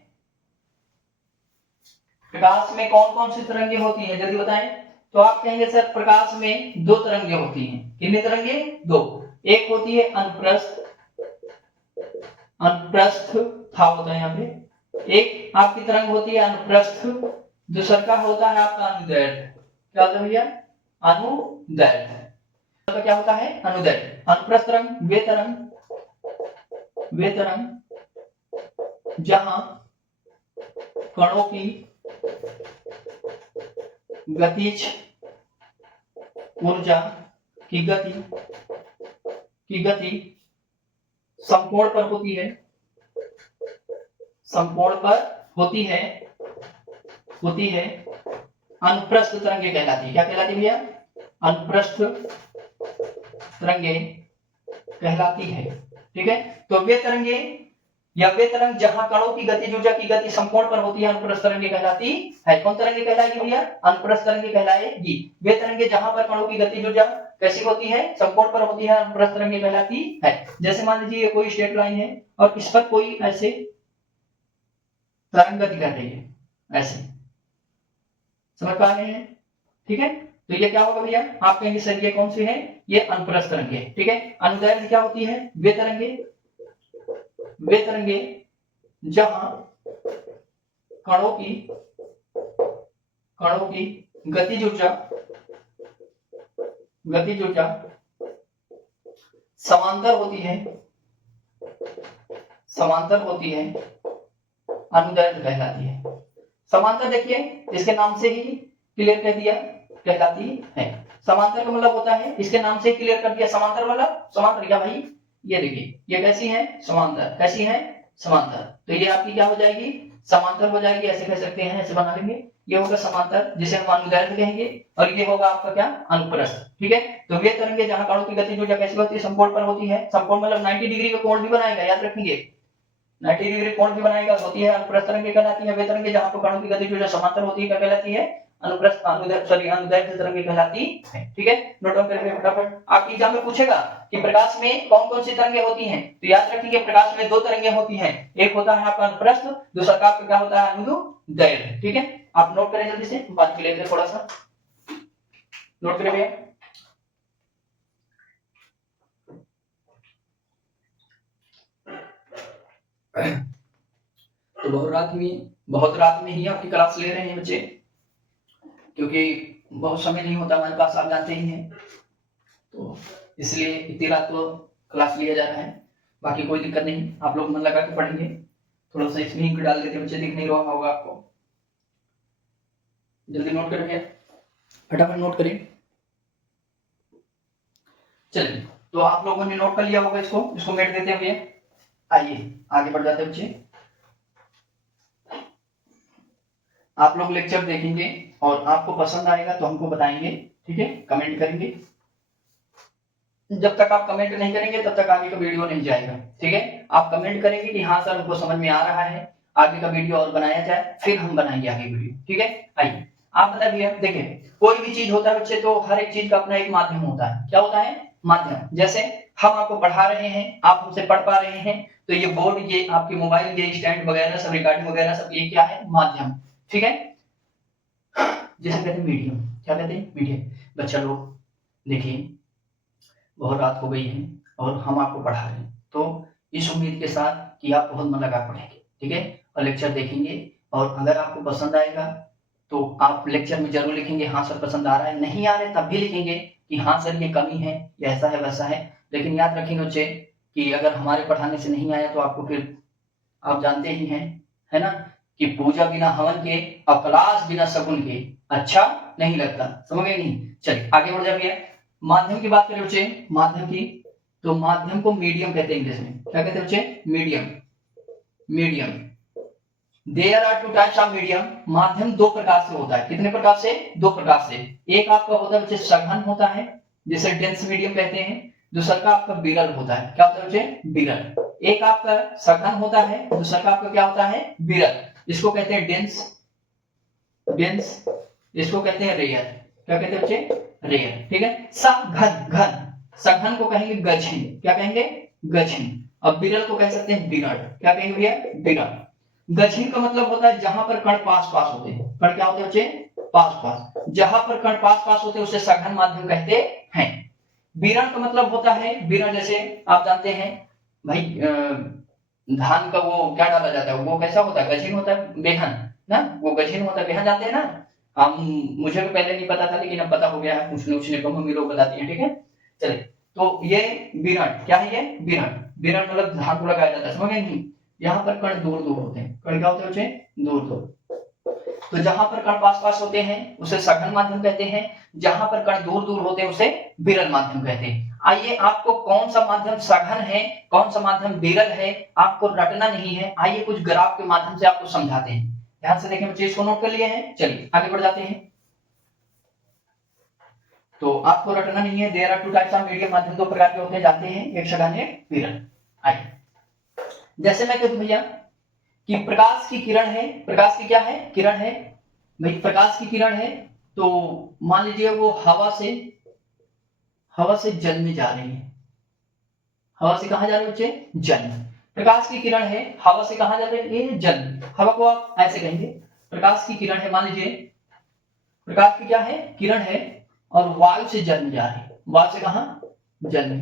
प्रकाश में कौन कौन सी तरंगे होती हैं, जल्दी बताएं। तो आप कहेंगे सर प्रकाश में 2 तरंगे होती हैं। कितनी तरंगे? 2। एक होती है अनुप्रस्थ था होता है यहाँ पे, एक आपकी तरंग होती है अनुप्रस्थ, दूसरा का होता है आपका अनुदैर्ध्य। क्या होता है भैया? अनुदैर्ध्य। तो क्या होता है? अनुदैर्ध्य। अनुप्रस्थ तरंग वे तरंग जहां कणों की गतिज ऊर्जा की गति समकोण पर होती है, अनुप्रस्थ तरंगे कहलाती है। क्या कहलाती है भैया? अनुप्रस्थ तरंगे कहलाती है। ठीक है, तो वे तरंगे या वे तरंग जहां कणों की गतिज ऊर्जा की गति समकोण पर होती है, अनुप्रस्थ तरंगे कहलाती है। कौन तरंगे कहलाएगी भैया? अनुप्रस्थ तरंगे कहलाएगी। वे तरंगे जहां पर कणों की गतिज ऊर्जा कैसी होती है? समकोण पर होती है, अनुप्रस्थ तरंगे कहलाती है। जैसे मान लीजिए कोई स्ट्रेट लाइन है और इस पर कोई ऐसे तरंग गति कर रही है, ऐसे, समझ पा रहे हैं? ठीक है, तो ये क्या होगा भैया? आप कहेंगे सर ये कौन सी है? ये अनुप्रस्थ तरंगे। ठीक है, अनुदैर्ध्य क्या होती है? वे तरंगे जहां कणों की कणों की गतिज ऊर्जा समांतर होती है अनुदैर्ध्य कहलाती है। समांतर देखिए इसके नाम से ही क्लियर कह दिया कहलाती है। समांतर का मतलब होता है, इसके नाम से क्लियर कर दिया समांतर मतलब समांतर क्या भाई, ये देखिए ये कैसी है समांतर, कैसी है समांतर, तो ये आपकी क्या हो जाएगी समांतर हो जाएगी, ऐसे कह सकते हैं, ऐसे बना लेंगे, ये होगा समांतर जिसे हम अनुदैर्ध्य कहेंगे, और ये होगा आपका क्या अनुप्रस्थ। ठीक है, तो वे तरंगे जहां कणों की गतिज ऊर्जा कैसी होती है समकोण पर होती है, समकोण मतलब 90 डिग्री का कोण भी बनाएगा, याद रखेंगे 90 डिग्री कोण भी बनाएगा, होती है अनुप्रस्थ तरंगे कहलाती है। वे तरंगे जहां पर कणों की गतिज ऊर्जा समांतर होती है क्या कहलाती है अनुप्रस्थ अनुदैर्ध्य तरंगे कहलाती है। ठीक है, नोट डाउन करेंगे फटाफट, आपके एग्जाम में पूछेगा कि प्रकाश में कौन कौन सी तरंगे होती हैं, तो याद रखिए प्रकाश में दो तरंगे होती हैं, एक होता है आपका अनुप्रस्थ, दूसरा का आपका क्या होता है अनुदैर्ध्य। ठीक है, आप नोट करें जल्दी से, बात लेते हैं थोड़ा सा, नोट करें भैया। तो बहुत रात में ही आपकी क्लास ले रहे हैं बच्चे, क्योंकि बहुत समय नहीं होता हमारे पास, आप जानते ही हैं, तो इसलिए इतनी रात को क्लास लिया जा रहा है। बाकी कोई दिक्कत नहीं, आप लोग मन लगा के पढ़ेंगे। थोड़ा सा स्क्रीन डाल देते बच्चे, दिख नहीं रहा होगा आपको, जल्दी नोट करें फटाफट नोट करें। चलिए, तो आप लोगों ने नोट कर लिया होगा, इसको मेट देते हैं भैया। आइए आगे बढ़ जाते हैं बच्चे, आप लोग लेक्चर देखेंगे और आपको पसंद आएगा तो हमको बताएंगे, ठीक है, कमेंट करेंगे। जब तक आप कमेंट नहीं करेंगे तब तक आगे का वीडियो नहीं जाएगा। ठीक है, आप कमेंट करेंगे कि हाँ सर हमको समझ में आ रहा है, आगे का वीडियो और बनाया जाए, फिर हम बनाएंगे आगे वीडियो। ठीक है, आइए आप बताइए, देखिए कोई भी चीज होता है बच्चे तो हर एक चीज का अपना एक माध्यम होता है। क्या होता है माध्यम, जैसे हम आपको पढ़ा रहे हैं, आप हमसे पढ़ पा रहे हैं, तो ये बोर्ड, ये आपके मोबाइल, ये स्टैंड वगैरह सब, रिकॉर्डिंग वगैरह सब, ये क्या है माध्यम। ठीक है, जिसे कहते हैं मीडियम, क्या कहते हैं मीडियम। बच्चा लोग देखिए बहुत रात हो गई है और हम आपको पढ़ा रहे हैं, तो इस उम्मीद के साथ कि आप बहुत मन लगा पढ़ेंगे, ठीक है, और लेक्चर देखेंगे, और अगर आपको पसंद आएगा तो आप लेक्चर में जरूर लिखेंगे हाँ सर पसंद आ रहा है, नहीं आ रहे तब भी लिखेंगे कि हाँ सर ये कमी है, या ऐसा है वैसा है। लेकिन याद रखेंगे बच्चे कि अगर हमारे पढ़ाने से नहीं आया तो आपको फिर, आप जानते ही हैं, है ना, कि पूजा बिना हवन के और क्लास बिना शगुन के अच्छा नहीं लगता, समझ गए नहीं। चलिए आगे बढ़ जाइए, माध्यम की बात करें बच्चे, माध्यम की, तो माध्यम को मीडियम कहते हैं इंग्लिश में, क्या कहते हैं बच्चे medium. There are two types of medium, माध्यम दो प्रकार से होता है, कितने प्रकार से, दो प्रकार से। एक आपका होता है बच्चे सघन होता है, जिसे डेंस मीडियम कहते हैं, दूसरा का आपका विरल होता है, क्या होता है बच्चे विरल। एक आपका सघन होता है, दूसरा का आपका क्या होता है विरल, इसको कहते हैं डेंस, इसको कहते हैं रेयर, क्या कहते हैं बच्चे रेयर। ठीक है, सघन, सघन को कहेंगे गझिन, क्या कहेंगे गझिन, और विरल को कह सकते हैं विरल, क्या कहेंगे भैया विरल। गझिन का मतलब होता है जहां पर कण पास होते हैं, कण क्या होते हैं बच्चे पास, जहां पर कण पास होते हैं उसे सघन माध्यम कहते हैं। विरल का मतलब होता है, विरल जैसे आप जानते हैं भाई, धान का वो क्या डाला जाता है, वो कैसा होता है गझिन होता है, बेहन ना, वो गझिन होता है, बेहन जानते हैं ना। हम, मुझे भी पहले नहीं पता था लेकिन अब पता हो गया है, पूछने को मम्मी लोग बताती हैं। ठीक है, चलिए, तो ये विरण क्या है, ये विरण मतलब धान को लगाया जाता है, समझ गए नहीं। यहाँ पर कण दूर होते हैं, कण क्या होते हैं बच्चे दूर, तो जहां पर कण पास होते हैं उसे सघन माध्यम कहते हैं, जहां पर कण दूर होते हैं उसे विरल माध्यम कहते हैं। आइए आपको कौन सा माध्यम सघन है, कौन सा माध्यम विरल है, आपको रटना नहीं है, आइए कुछ ग्राफ के माध्यम से आपको समझाते हैं। ध्यान से देखें बच्चे, इसको नोट कर लिए हैं, चलिए आगे बढ़ जाते हैं। तो आपको रटना नहीं है, there are two types of medium, माध्यम दो प्रकार के होते हैं, जानते हैं, एक सघन एक विरल। आइए, जैसे मैं कहूं भैया कि प्रकाश की किरण है, प्रकाश की क्या है किरण है भाई, प्रकाश की किरण है, तो मान लीजिए वो हवा से जल में जा रही है, हवा से कहां जा रही है बच्चे जल में। प्रकाश की किरण है, हवा से कहां जा रही है जल में, हवा को आप ऐसे कहेंगे प्रकाश की किरण है, मान लीजिए प्रकाश की क्या है किरण है, और वायु से जल में जा रही है, वायु से कहां जल में।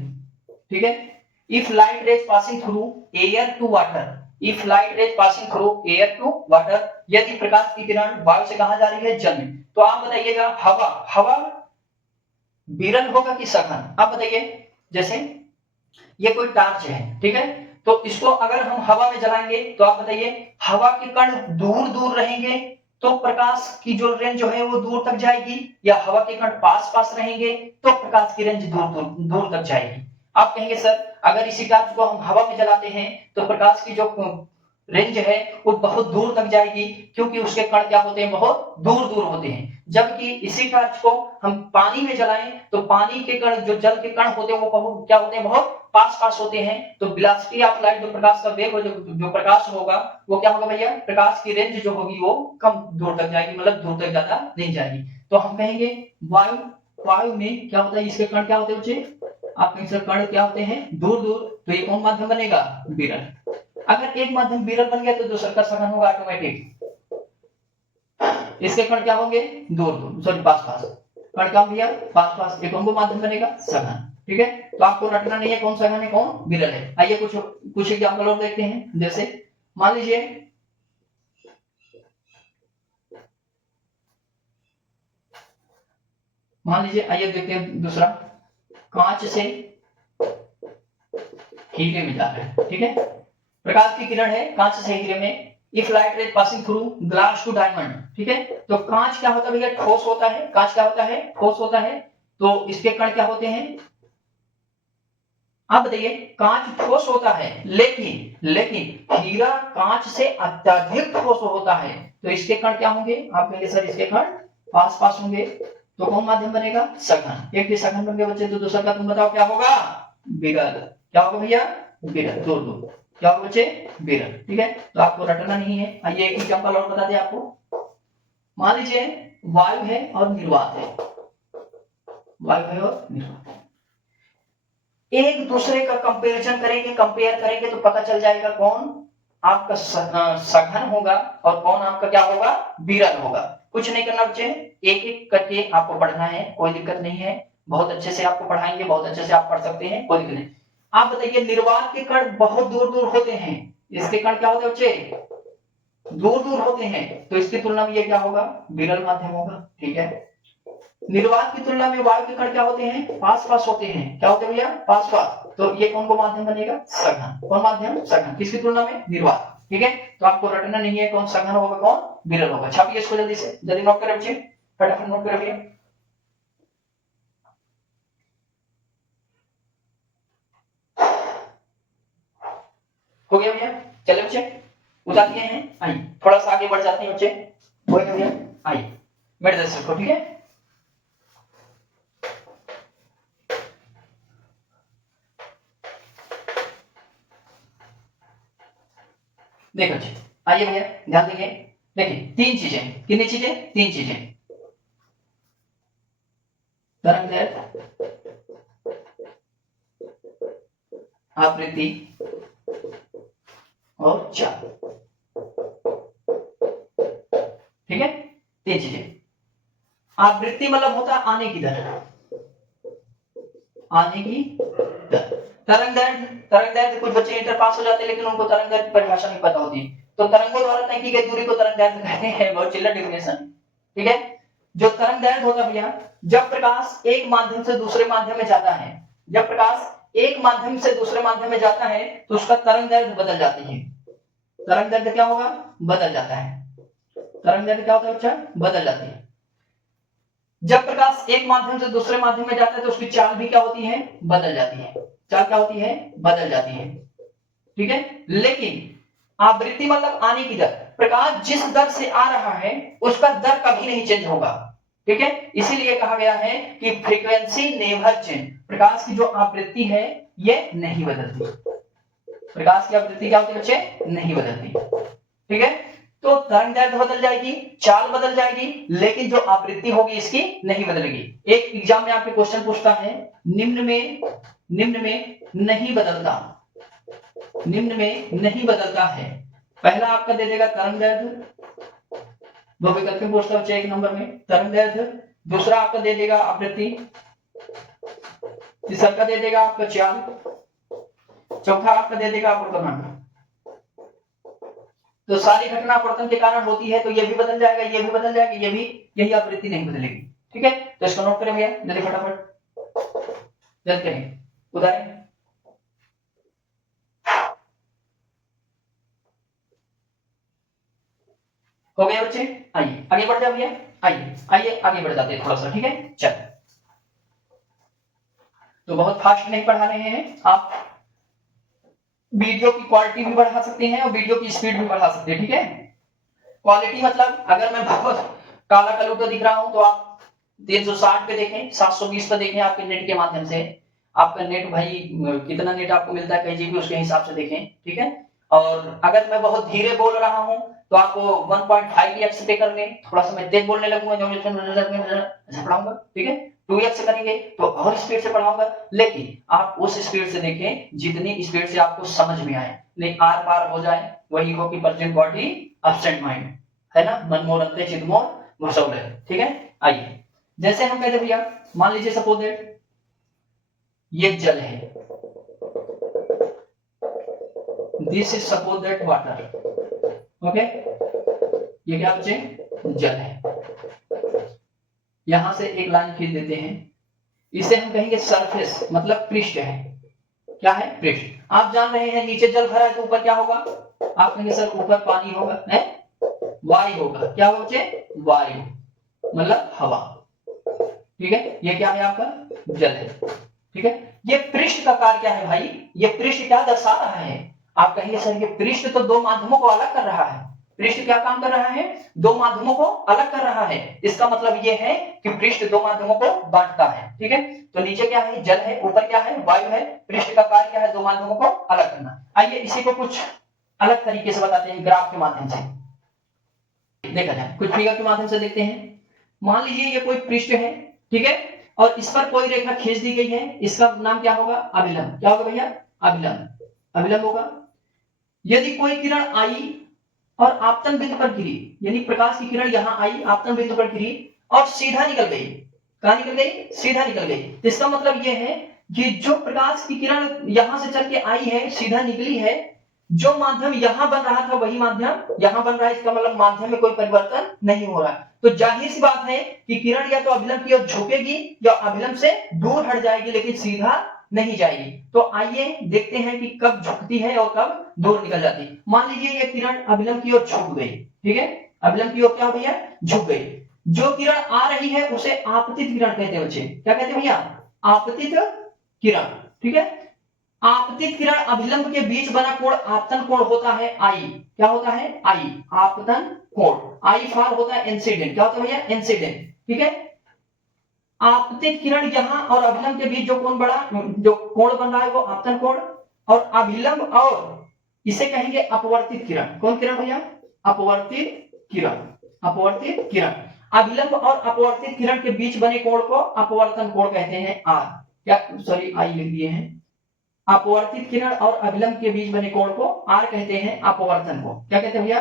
ठीक है, if light rays passing through air to water, if light rays passing through air to water, यदि प्रकाश की किरण वायु से कहां जा रही है, जल में। तो आप बताइएगा हवा विरल होगा कि सघन, आप बताइए। जैसे ये कोई टार्च है, ठीक है, तो इसको अगर हम हवा में जलाएंगे तो आप बताइए हवा के कण दूर दूर रहेंगे तो प्रकाश की जो रेंज जो है वो दूर तक जाएगी, या हवा के कण पास पास रहेंगे तो प्रकाश की रेंज दूर तक जाएगी। आप कहेंगे सर अगर इसी टार्च को हम हवा में जलाते हैं तो प्रकाश की जो रेंज है वो बहुत दूर तक जाएगी, क्योंकि उसके कण क्या होते हैं, बहुत दूर दूर होते हैं। जबकि इसी टॉर्च को हम पानी में जलाएं तो पानी के कण, जो जल के कण होते हैं वो क्या होते हैं, बहुत पास पास होते हैं। तो वेलोसिटी ऑफ लाइट, जो प्रकाश का वेग, जो प्रकाश होगा वो क्या होगा भैया, प्रकाश की रेंज जो होगी वो कम दूर तक जाएगी, मतलब दूर तक ज्यादा नहीं जाएगी। तो हम कहेंगे वायु में क्या होता है, इसके कण क्या होते हैं बच्चे, आप कहेंगे सर कण क्या होते हैं, दूर दूर। तो ये कौन माध्यम बनेगा, विरल। अगर एक माध्यम विरल बन गया तो दूसरा का सघन होगा ऑटोमेटिक। इसके कण क्या होंगे, दूर दूर, सॉरी पास पास। कण क्या भैया, पास पास, एक कौन माध्यम बनेगा, सघन। ठीक है, तो आपको रटना नहीं है कौन सघन है कौन विरल है। आइए कुछ एग्जाम्पल और देखते हैं। जैसे मान लीजिए आइए देखते हैं दूसरा, कांच से हीरे में जा रहा है, ठीक है, प्रकाश की किरण है कांच से हीरे में। If light rays passing through glass to diamond, ठीक है, तो कांच क्या होता है भैया, ठोस होता है। कांच क्या होता है, ठोस होता है। तो इसके कण क्या होते हैं, आप बताइए। कांच ठोस होता है, लेकिन हीरा कांच से अत्यधिक ठोस होता है। तो इसके कण क्या होंगे, आप कहेंगे सर इसके कण पास पास होंगे। तो कौन माध्यम बनेगा, सघन। एक भी सघन बन गया बच्चे, तो दूसरा का तुम बताओ क्या होगा, विरल। क्या होगा भैया, विरल, दूर दूर। क्या होगा बच्चे, विरल। ठीक है, तो आपको रटना नहीं है। आइए एक एग्जांपल और बता दें आपको। मान लीजिए वायु है और निर्वात है, वायु है और निर्वात है, एक दूसरे का कंपेयर करेंगे तो पता चल जाएगा कौन आपका सघन होगा और कौन आपका क्या होगा, विरल होगा। कुछ नहीं करना बच्चे, एक एक करके आपको पढ़ना है, कोई दिक्कत नहीं है। बहुत अच्छे से आपको पढ़ाएंगे, बहुत अच्छे से आप पढ़ सकते हैं, कोई दिक्कत नहीं। आप बताइए निर्वात के कण बहुत दूर दूर होते हैं, इसके कण क्या होते हैं बच्चे, दूर दूर होते हैं। तो इसकी तुलना में ये क्या होगा, विरल माध्यम होगा। ठीक है, निर्वात की तुलना में वायु के कण क्या होते हैं, पास पास होते हैं। क्या होते हैं भैया, पास पास। तो ये कौन को माध्यम बनेगा, सघन। कौन माध्यम, सघन। किसकी तुलना में, निर्वात। ठीक है, तो आपको रटना नहीं है कौन सघन होगा कौन विरल होगा। छापिए इसको जल्दी से, जल्दी नोट करें बच्चे, फटाफट नोट करें भैया। हो गया भैया, चले बच्चे उतार दिए हैं। आइए थोड़ा सा आगे बढ़ जाते हैं बच्चे, हो गया भैया। आइए मेरे दर्शक को, ठीक है, देखो जी, आइए भैया ध्यान देंगे। देखिए तीन चीजें, कितनी चीजें, तीन चीजें, तरंगदैर्घ्य, आवृत्ति और चाल। ठीक है, तीन चीजें। आवृत्ति मतलब होता है आने की दर, आने की दर। तरंगदैर्घ्य कुछ बच्चे इंटर पास हो जाते हैं लेकिन उनको तरंगदैर्घ्य की परिभाषा नहीं पता होती। तो तरंगों द्वारा तय की गई दूरी को तरंगदैर्घ्य कहते हैं, बहुत चिल्लर डेफिनेशन। ठीक है, जो तरंगदैर्घ्य होता है भैया, जब प्रकाश एक माध्यम से दूसरे माध्यम में जाता है, जब प्रकाश एक माध्यम से दूसरे माध्यम में जाता है तो उसका तरंगदैर्घ्य बदल जाती है। तरंगदैर्घ्य क्या होगा, बदल जाता है। तरंगदैर्घ्य क्या होता है बच्चा, बदल जाती है। जब प्रकाश एक माध्यम से दूसरे माध्यम में जाता है तो उसकी चाल भी क्या होती है, बदल जाती है। चाल क्या होती है, बदल जाती है। ठीक है, लेकिन आवृत्ति मतलब आने की दर, प्रकाश जिस दर से आ रहा है उसका दर कभी नहीं चेंज होगा। ठीक है, इसीलिए कहा गया है कि फ्रीक्वेंसी नेवर चेंज, प्रकाश की जो आवृत्ति है ये नहीं बदलती। प्रकाश की आवृत्ति क्या होती है बच्चे, नहीं बदलती। ठीक है, तो तरंगदैर्घ्य बदल जाएगी, चाल बदल जाएगी, लेकिन जो आवृत्ति होगी इसकी नहीं बदलेगी। एक एग्जाम में आपके क्वेश्चन पूछता है, निम्न में नहीं बदलता, निम्न में नहीं बदलता है। पहला आपका दे देगा तरंगदैर्घ्य, दो विकल्प में पूछता है एक नंबर में तरंगदैर्घ्य, दूसरा आपका दे देगा आवृत्ति, तीसरा का दे देगा आपका चाल, चौथा आपका दे देगा अपूर्णांक। तो सारी घटना अपवर्तन के कारण होती है, तो ये भी बदल जाएगा, ये भी बदल जाएगा, ये भी, यही आवृत्ति नहीं बदलेगी। ठीक है, तो इसको नोट करें भैया जल्दी फटाफट, जल्द करें उदाहरण। हो गया बच्चे, आइए आगे बढ़ जाओ भैया, आइए आगे बढ़ जाते हैं थोड़ा सा। ठीक है, चल, तो बहुत फास्ट नहीं पढ़ा रहे हैं, आप वीडियो की क्वालिटी भी बढ़ा सकते हैं और वीडियो की स्पीड भी बढ़ा सकते हैं। ठीक है, क्वालिटी मतलब अगर मैं बहुत काला कलूटा दिख रहा हूं तो आप 360 पे देखें, 720 पे देखें, आपके नेट के माध्यम से। आपका नेट भाई कितना नेट आपको मिलता है कई जीबी, उसके हिसाब से देखें। ठीक है, और अगर मैं बहुत धीरे बोल रहा हूं तो आपको 1.5x पे कर लें, थोड़ा सा मैं तेज बोलने लगूंगा पढ़ाऊंगा। ठीक है, 2x करेंगे तो और स्पीड से पढ़ाऊंगा, लेकिन आप उस स्पीड से देखें जितनी स्पीड से आपको समझ में आए, नहीं आर पार हो जाए, वही हो कि प्रेजेंट बॉडी एब्सेंट माइंड, है ना, मनमोरंते चितमोर भसौले। ठीक है, आइए जैसे हम कहते भैया, मान लीजिए सपोज दैट ये जल है, this is suppose that water. Okay, ये क्या बच्चे, जल है। यहां से एक लाइन खींच देते हैं, इसे हम कहेंगे सरफेस, मतलब पृष्ठ है। क्या है, पृष्ठ। आप जान रहे हैं नीचे जल भरा है तो ऊपर क्या होगा, आप कहेंगे सर ऊपर पानी होगा, है वायु होगा। क्या होगा बच्चे, वायु मतलब हवा। ठीक है, ये क्या है, आपका जल है। ठीक है, ये पृष्ठ का कार्य क्या है भाई, ये पृष्ठ क्या दर्शा रहा है। आप कहेंगे सर ये पृष्ठ तो दो माध्यमों को अलग कर रहा है। पृष्ठ क्या काम कर रहा है, दो माध्यमों को अलग कर रहा है। इसका मतलब ये है कि पृष्ठ दो माध्यमों को बांटता है। ठीक है, तो नीचे क्या है, जल है, ऊपर क्या है, वायु है। पृष्ठ का कार्य क्या है, दो माध्यमों को अलग करना। आइए इसी को कुछ अलग तरीके से बताते हैं, ग्राफ के माध्यम से देखा जाए, कुछ फिगर के माध्यम से देखते हैं। मान लीजिए ये कोई पृष्ठ है, ठीक है, और इस पर कोई रेखा खींच दी गई है, इसका नाम क्या होगा, अभिलंब। क्या होगा भैया, अभिलंब, अभिलंब होगा। यदि कोई किरण आई और आपतन बिंदु पर गिरी, यानी प्रकाश की किरण यहां आई, आपतन बिंदु पर गिरी और सीधा निकल गई, कहां निकल गई, सीधा निकल गई। इसका मतलब यह है कि जो प्रकाश की किरण यहां से चल के आई है, सीधा निकली है, जो माध्यम यहां बन रहा था वही माध्यम यहां बन रहा है। इसका मतलब माध्यम में कोई परिवर्तन नहीं हो रहा। तो जाहिर सी बात है कि किरण या तो अभिलंब की ओर झुकेगी या अभिलंब से दूर हट जाएगी, लेकिन सीधा नहीं जाएगी। तो आइए देखते हैं कि कब झुकती है और कब दूर निकल जाती है। मान लीजिए ये किरण अभिलंब की ओर झुक गई, ठीक है, अभिलंब की ओर क्या हो भैया, झुक गई। जो किरण आ रही है उसे आपतित किरण कहते हैं बच्चे। क्या कहते हैं भैया, आपतित किरण। ठीक है, आपतित किरण अभिलंब के बीच बना कोण आपतन कोण होता है आई। क्या होता है, आई, आपतन कोण। आई फॉर होता है इंसिडेंट। क्या होता है भैया, इंसिडेंट। ठीक है, आपतित किरण यहां और अभिलंब के बीच जो कोण बड़ा, जो कोण बन रहा है वो आपतन कोण, और अभिलंब और इसे कहेंगे अपवर्तित किरण। कौन किरण भैया, अपवर्तित किरण, अपवर्तित किरण। अभिलंब और अपवर्तित किरण के बीच बने कोण को अपवर्तन कोण कहते हैं, आर। क्या, सॉरी आई लिख दिए हैं। अपवर्तित किरण और अभिलंब के बीच बने कोण को आर कहते हैं, अपवर्तन कोण। क्या कहते हैं भैया,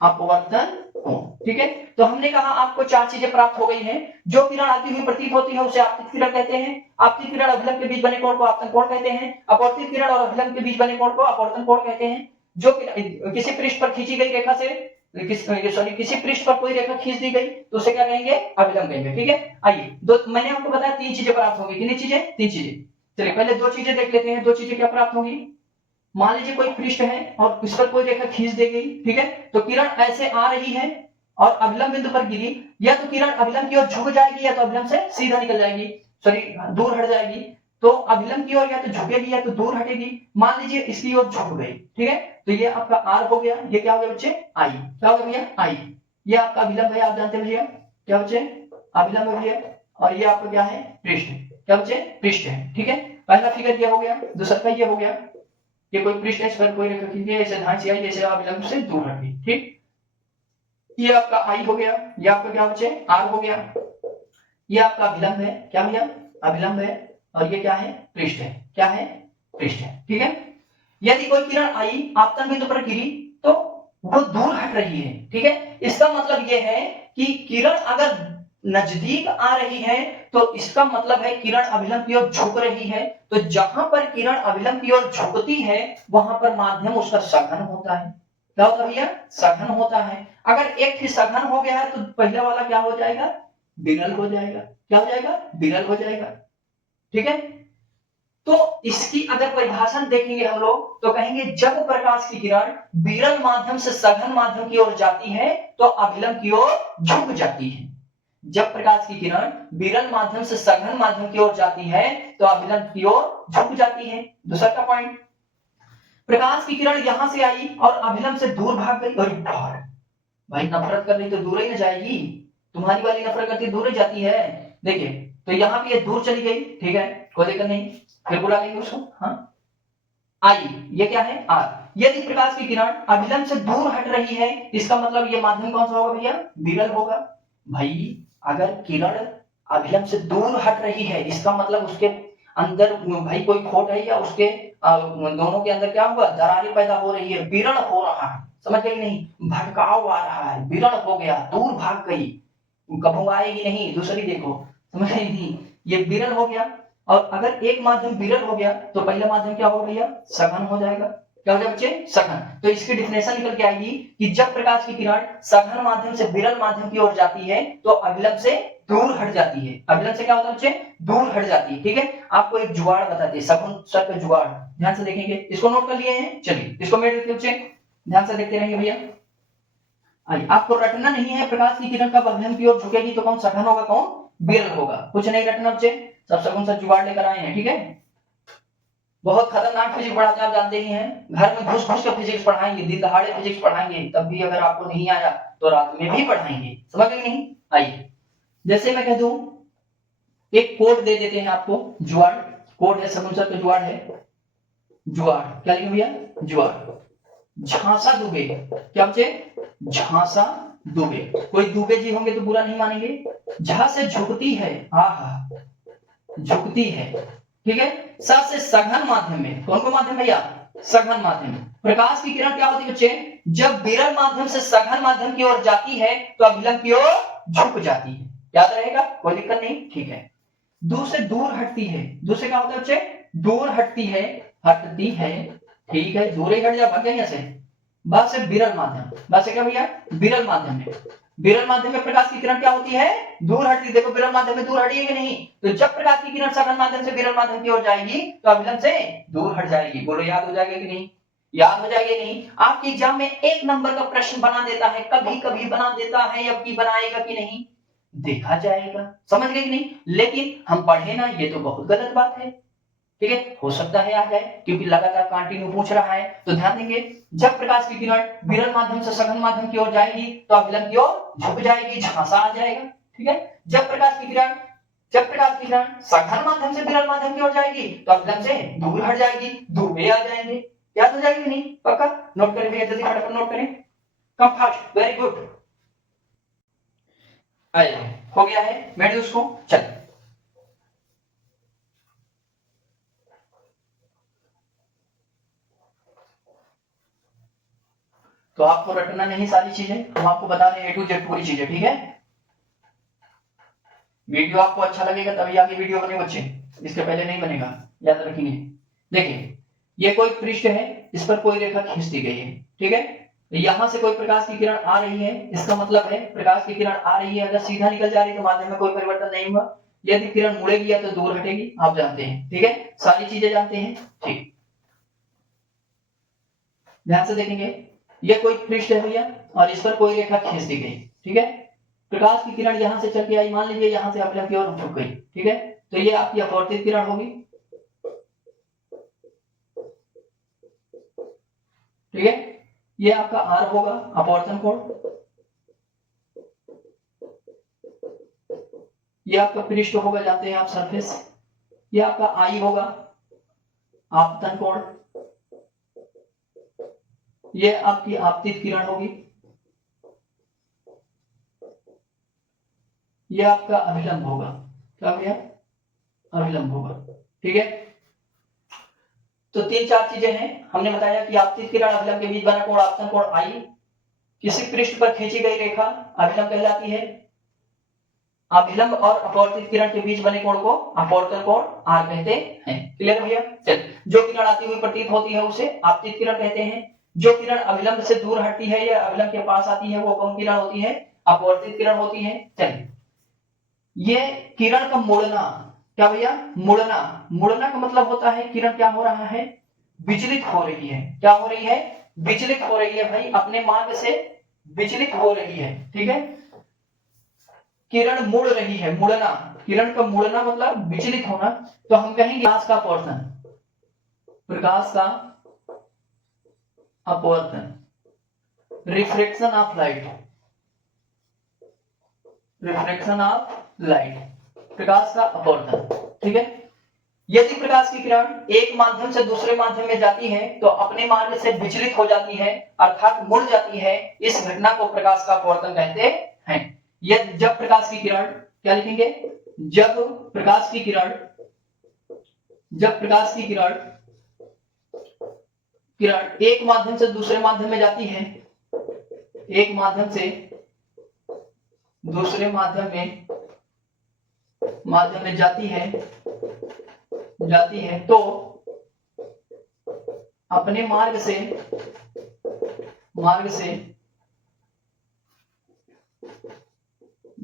अपवर्तन कोण। ठीक है, तो हमने कहा आपको चार चीजें प्राप्त हो गई हैं। जो किरण आती हुई प्रतीत होती है उसे आपतित किरण कहते हैं। आपतित किरण अभिलंब के बीच बने कोण को आपतन कोण कहते हैं। अपवर्तित किरण और अभिलंब के बीच बने कोण को अपवर्तन कोण कहते हैं। जो किसी पृष्ठ पर खींची गई रेखा से, किसी पृष्ठ पर कोई रेखा खींच दी गई तो उसे क्या कहेंगे, अभिलंब कहेंगे। ठीक है, आइए दो, मैंने आपको बताया तीन चीजें प्राप्त होंगी। कितनी चीजें, तीन चीजें। चलिए पहले दो चीजें देख लेते हैं। दो चीजें क्या प्राप्त होंगी, मान लीजिए कोई पृष्ठ है और इस पर कोई रेखा खींच दी गई, ठीक है, तो किरण ऐसे आ रही है और अभिलंब बिंदु पर गिरी, या तो किरण अभिलंब की ओर झुक जाएगी या तो अभिलंब से सीधा निकल जाएगी, सॉरी दूर हट जाएगी। तो अभिलंब की ओर या तो झुकेगी या तो दूर हटेगी। मान लीजिए इसकी ओर झुक गई, ठीक है, तो ये आपका आर हो गया। ये क्या हो गया बच्चे, आई। क्या हो गया भैया, आई। ये आपका अभिलंब है, आप जानते हैं भैया, क्या बच्चे, अभिलंब है भैया। और ये आपका क्या है, पृष्ठ। क्या बच्चे, पृष्ठ है। ठीक है, पहला फिगर ये हो गया, दूसरा का ये हो गया। ये कोई पृष्ठ है, इस पर कोई रेखा खींची है, ऐसे धांसी आई, जैसे अभिलंब से दूर हट गई। ठीक, ये आपका आई हो गया। ये आपका क्या बच्चे, आर हो गया। ये आपका अभिलंब है, क्या भैया, अभिलंब है। और ये क्या है, पृष्ठ है। क्या है, पृष्ठ है। ठीक है, यदि कोई किरण आई आपतन बिंदु पर गिरी तो वो दूर हट रही है। ठीक है, इसका मतलब ये है कि किरण अगर नजदीक आ रही है तो इसका मतलब है किरण अभिलंब की ओर झुक रही है। तो जहां पर किरण अभिलंब की ओर झुकती है वहां पर माध्यम उसका सघन होता है। क्या होता है भैया? सघन होता है। अगर एक ही सघन हो गया है तो पहला वाला क्या हो जाएगा? विरल हो जाएगा। क्या हो जाएगा? विरल हो जाएगा। ठीक है, तो इसकी अगर परिभाषा देखेंगे हम लोग तो कहेंगे जब प्रकाश की किरण विरल माध्यम से सघन माध्यम की ओर जाती है तो अभिलंब की ओर झुक जाती है। जब प्रकाश की किरण विरल माध्यम से सघन माध्यम की ओर जाती है तो अभिलंब की ओर झुक जाती है। दूसरा का पॉइंट, प्रकाश की किरण यहां से आई और अभिलंब से दूर भाग गई। अरे भाई नफरत कर रही तो दूर ही ना जाएगी, तुम्हारी वाली नफरत करती दूर ही जाती है। देखिए तो यहां पे ये दूर चली गई, ठीक है, कोई दिक्कत नहीं, फिर बुला लेंगे उसको। हाँ, आई, ये क्या है? आर। यदि प्रकाश की किरण अभिलंब से दूर हट रही है इसका मतलब ये माध्यम कौन सा होगा भैया? विरल होगा। भाई अगर किरण अभिलंब से दूर हट रही है इसका मतलब उसके अंदर भाई कोई खोट है या उसके दोनों के अंदर क्या हुआ? दरारें पैदा हो रही है, विरण हो रहा है। समझ गई नहीं? भटकाव आ रहा है, विरण हो गया, दूर भाग गई, कभू आएगी नहीं दूसरी। देखो समझ गई नहीं? ये विरल हो गया। और अगर एक माध्यम विरल हो गया तो पहला माध्यम क्या होगा भैया? सघन हो जाएगा। क्या हो जाएगा बच्चे? सघन। तो इसकी डिफिनेशन निकल के आएगी कि जब प्रकाश की किरण सघन माध्यम से विरल माध्यम की ओर जाती है तो अभिलंब से दूर हट जाती है। अभिलंब से क्या होता है बच्चे? दूर हट जाती है। ठीक है, आपको एक जुगाड़ बताते हैं, सघन शब्द का जुगाड़, ध्यान से देखेंगे। इसको नोट कर लिए हैं? चलिए इसको मेरे बच्चे ध्यान से देखते रहेंगे भैया। आइए, आपको रटना नहीं है प्रकाश की किरण कब अभिलंब की ओर झुकेगी तो कौन सघन होगा, कौन विरल होगा। कुछ नहीं रटना बच्चे, सब सगुन सब जुगाड़ लेकर आए हैं। ठीक है, बहुत खतरनाक फिजिक्स पढ़ाते हैं, आप जानते ही हैं। घर में घुस घुस के फिजिक्स पढ़ाएंगे, दिन दहाड़े फिजिक्स पढ़ाएंगे, तब भी अगर आपको नहीं आया तो रात में भी पढ़ाएंगे। समझ गए नहीं? आइए, जैसे मैं कह दूं एक कोड दे देते हैं आपको, जुआड़ कोड है, सगुन सर का जुआड़ है। जुआड़ क्या लिखे भैया? जुआड़। झांसा दुबे, क्या बच्चे? झांसा दुबे। कोई दुबे जी होंगे तो बुरा नहीं मानेंगे। झा से झुकती है, हा झुकती है। ठीक है, सा से सघन माध्यम में, कौन को माध्यम भैया? सघन माध्यम। प्रकाश की किरण क्या होती है बच्चे? जब विरल माध्यम से सघन माध्यम की ओर जाती है तो अभिलंब की ओर झुक जाती है। याद रहेगा, कोई दिक्कत नहीं। ठीक है, दूर से दूर हटती है। दूर से क्या होता है बच्चे? दूर हटती है, हटती है। ठीक है, दूर ही हट जा, भाग यहां से। बस से विरल माध्यम, बस से क्या भैया? विरल माध्यम में। विरल माध्यम में प्रकाश की किरण क्या होती है? दूर हटती। देखो विरल माध्यम में दूर हटी है कि नहीं? तो जब प्रकाश की किरण सघन माध्यम से विरल माध्यम की ओर जाएगी तो अभिलंब से दूर हट जाएगी। बोलो याद हो जाएगा कि नहीं? याद हो जाएगा नहीं? आपके एग्जाम में एक नंबर का प्रश्न बना देता है, कभी कभी बना देता है, अब की बनाएगा कि नहीं देखा जाएगा। समझ गए कि नहीं? लेकिन हम पढ़े ना, ये तो बहुत गलत बात है। ठीक है, हो सकता है आ जाए क्योंकि लगातार कंटिन्यू पूछ रहा है। तो ध्यान देंगे, जब प्रकाश की किरण विरल माध्यम से सघन माध्यम की ओर जाएगी तो अभिलंब की ओर झुक जाएगी, झांसा आ जाएगा। ठीक है, जब प्रकाश की किरण सघन माध्यम से विरल माध्यम की ओर जाएगी तो अभिलंब से दूर हट जाएगी, दुबे आ जाएंगे। याद हो जाएगी नहीं? पक्का नोट करें भैया, जल्दी फटाफट नोट करें। Come fast, very good. हो गया है, बैठ उसको। चल तो आपको रटना नहीं सारी चीजें, हम आपको बता रहे हैं A to Z पूरी चीजें। ठीक है, वीडियो आपको अच्छा लगेगा तभी आगे वीडियो बने बच्चे, इसके पहले नहीं बनेगा, याद रखेंगे। देखिए ये कोई पृष्ठ है, इस पर कोई रेखा खींच दी गई है। ठीक है, यहां से कोई प्रकाश की किरण आ रही है, इसका मतलब है प्रकाश की किरण आ रही है, अगर सीधा निकल जा रही है तो माध्यम में कोई परिवर्तन नहीं हुआ। यदि किरण मुड़ेगी या तो दूर हटेगी, आप जानते हैं। ठीक है, सारी चीजें जानते हैं। ठीक, ध्यान से देखेंगे, ये कोई पृष्ठ है भैया और इस पर कोई रेखा खींच दी गई। ठीक है, प्रकाश की किरण यहां से चल के आई, मान लीजिए यहां से अभिलंब की ओर झुक गई। ठीक है, तो ये आपकी अपवर्तित किरण होगी। ठीक है, ये आपका आर होगा, अपवर्तन कोण। ये आपका पृष्ठ होगा, जानते हैं आप, सरफेस। ये आपका आई होगा, आपतन कोण। ये आपकी आपतित किरण होगी। ये आपका अभिलंब होगा। क्या हो गया? अभिलंब होगा। ठीक है, तो तीन चार चीजें हैं। हमने बताया कि आपतित किरण अभिलंब के बीच बना कोण आपतन कोण आई, किसी पृष्ठ पर खींची गई रेखा अभिलंब कहलाती है। अभिलंब और अपवर्तित किरण के बीच बने कोण को अपवर्तन कोण आर कहते हैं। क्लियर भैया? चल, जो किरण आती हुई प्रतीत होती है उसे आपतित किरण कहते हैं, जो किरण अविलंब से दूर हटती है या अविलंब के पास आती है वो कौन किरण होती है? अपवर्तित किरण होती है। चलिए, ये किरण का मुड़ना, क्या भैया? मुड़ना। मुड़ना का मतलब होता है किरण क्या हो रहा है? विचलित हो रही है। क्या हो रही है? विचलित हो रही है भाई, अपने मार्ग से विचलित हो रही है। ठीक है, किरण मुड़ रही है, मुड़ना। किरण का मुड़ना मतलब विचलित होना। तो हम कहेंगे प्रकाश का अपवर्तन, प्रकाश का अपवर्तन, reflection of light, reflection of light, प्रकाश का अपवर्तन। ठीक है, यदि प्रकाश की किरण एक माध्यम से दूसरे माध्यम में जाती है तो अपने मार्ग से विचलित हो जाती है, अर्थात मुड़ जाती है। इस घटना को प्रकाश का अपवर्तन कहते हैं। यदि जब प्रकाश की किरण, क्या लिखेंगे? जब प्रकाश की किरण, जब प्रकाश की किरण एक माध्यम से दूसरे माध्यम में जाती है, एक माध्यम से दूसरे माध्यम में जाती है तो अपने मार्ग से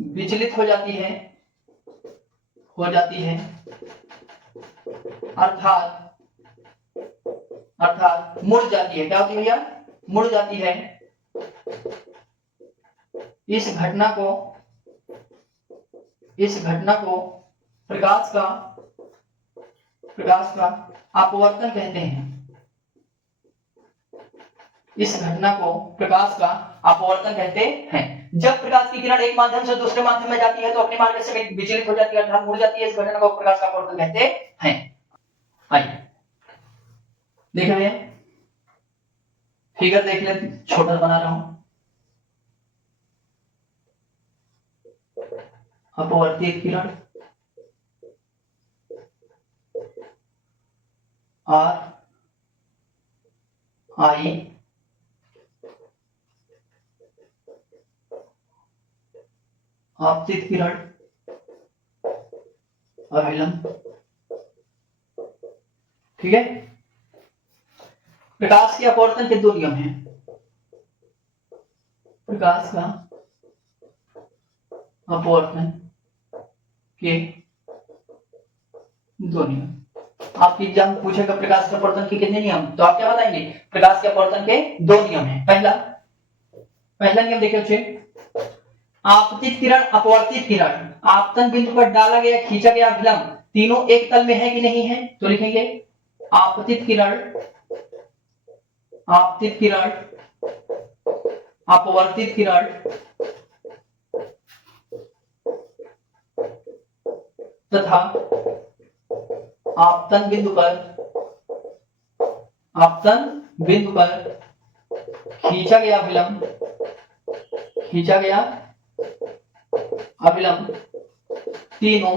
विचलित हो जाती है, अर्थात मुड़ जाती है। क्या होती है भैया? मुड़ जाती है। इस घटना को प्रकाश का अपवर्तन कहते हैं। इस घटना को प्रकाश का अपवर्तन कहते हैं। जब प्रकाश की किरण एक माध्यम से दूसरे माध्यम में जाती है तो अपने मार्ग से विचलित हो जाती है, अर्थात मुड़ जाती है। इस घटना को प्रकाश का अपवर्तन कहते हैं। आइए देखिए भैया, फिगर देख ले, छोटा बना रहा हूं। अपवर्तित किरण आर आई आपतित किरण अविलंब। ठीक है, प्रकाश के अपवर्तन के दो नियम हैं। प्रकाश का अपवर्तन के दो नियम। आपकी एग्जाम पूछेगा प्रकाश के अपवर्तन के कितने नियम, तो आप क्या बताएंगे? प्रकाश के अपवर्तन के दो नियम हैं। पहला नियम देखिए बच्चे, आपतित किरण, अपवर्तित किरण, आपतन बिंदु पर डाला गया, खींचा गया अभिलंब तीनों एक तल में है कि नहीं है? तो लिखेंगे आपतित किरण, अपवर्तित किरण तथा आपतन बिंदु पर खींचा गया अभिलंब तीनों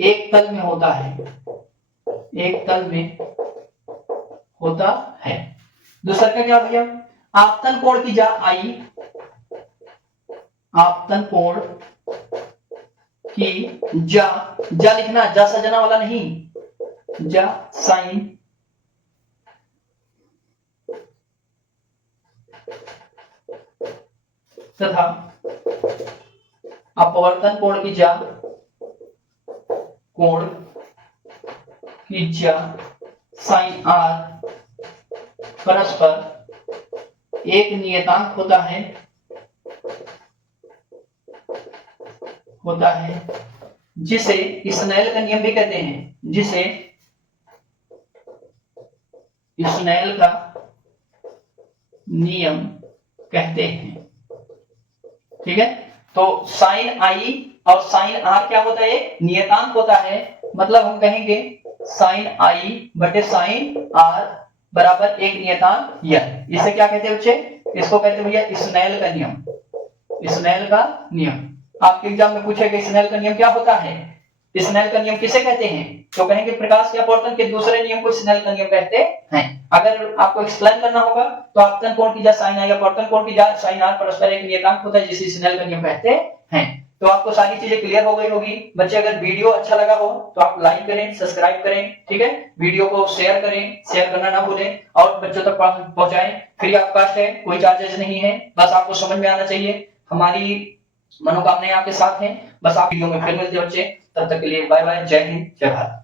एक तल में होता है। दूसरा का क्या भैया? आपतन कोण की जा आई, आपतन कोण की जा लिखना, जा सजना वाला नहीं, जा साइन तथा अपवर्तन कोण की जा साइन आर परस्पर एक नियतांक होता है जिसे स्नेल का नियम भी कहते हैं, स्नेल का नियम कहते हैं। ठीक है, तो साइन आई और साइन आर क्या होता है? नियतांक होता है। मतलब हम कहेंगे साइन आई बटे साइन आर बराबर एक नियतांक यन। इसे क्या कहते हैं बच्चे? इसको कहते हैं भैया स्नेल का नियम। स्नेल का नियम आपके एग्जाम में पूछेगा, स्नेल का नियम क्या होता है? स्नेल का नियम किसे कहते हैं? तो कहेंगे प्रकाश के अपवर्तन के दूसरे नियम को स्नेल का नियम कहते हैं। अगर आपको एक्सप्लेन करना होगा तो आपतन कोण की जा साइन आई, अपवर्तन कोण की जा साइन आर परस्पर एक नियतांक होता है जिसे स्नेल का नियम कहते हैं। तो आपको सारी चीजें क्लियर हो गई होगी। बच्चे अगर वीडियो अच्छा लगा हो तो आप लाइक करें, सब्सक्राइब करें, ठीक है। वीडियो को शेयर करें, शेयर करना ना भूलें और बच्चों तक पहुंचाएं। फ्री ऑफ कॉस्ट है, कोई चार्जेस नहीं है, बस आपको समझ में आना चाहिए। हमारी मनोकामनाएं आपके साथ हैं। बस आप वीडियो में फिर मिलते हैं बच्चे, तब तक के लिए बाय बाय, जय हिंद, जय भारत।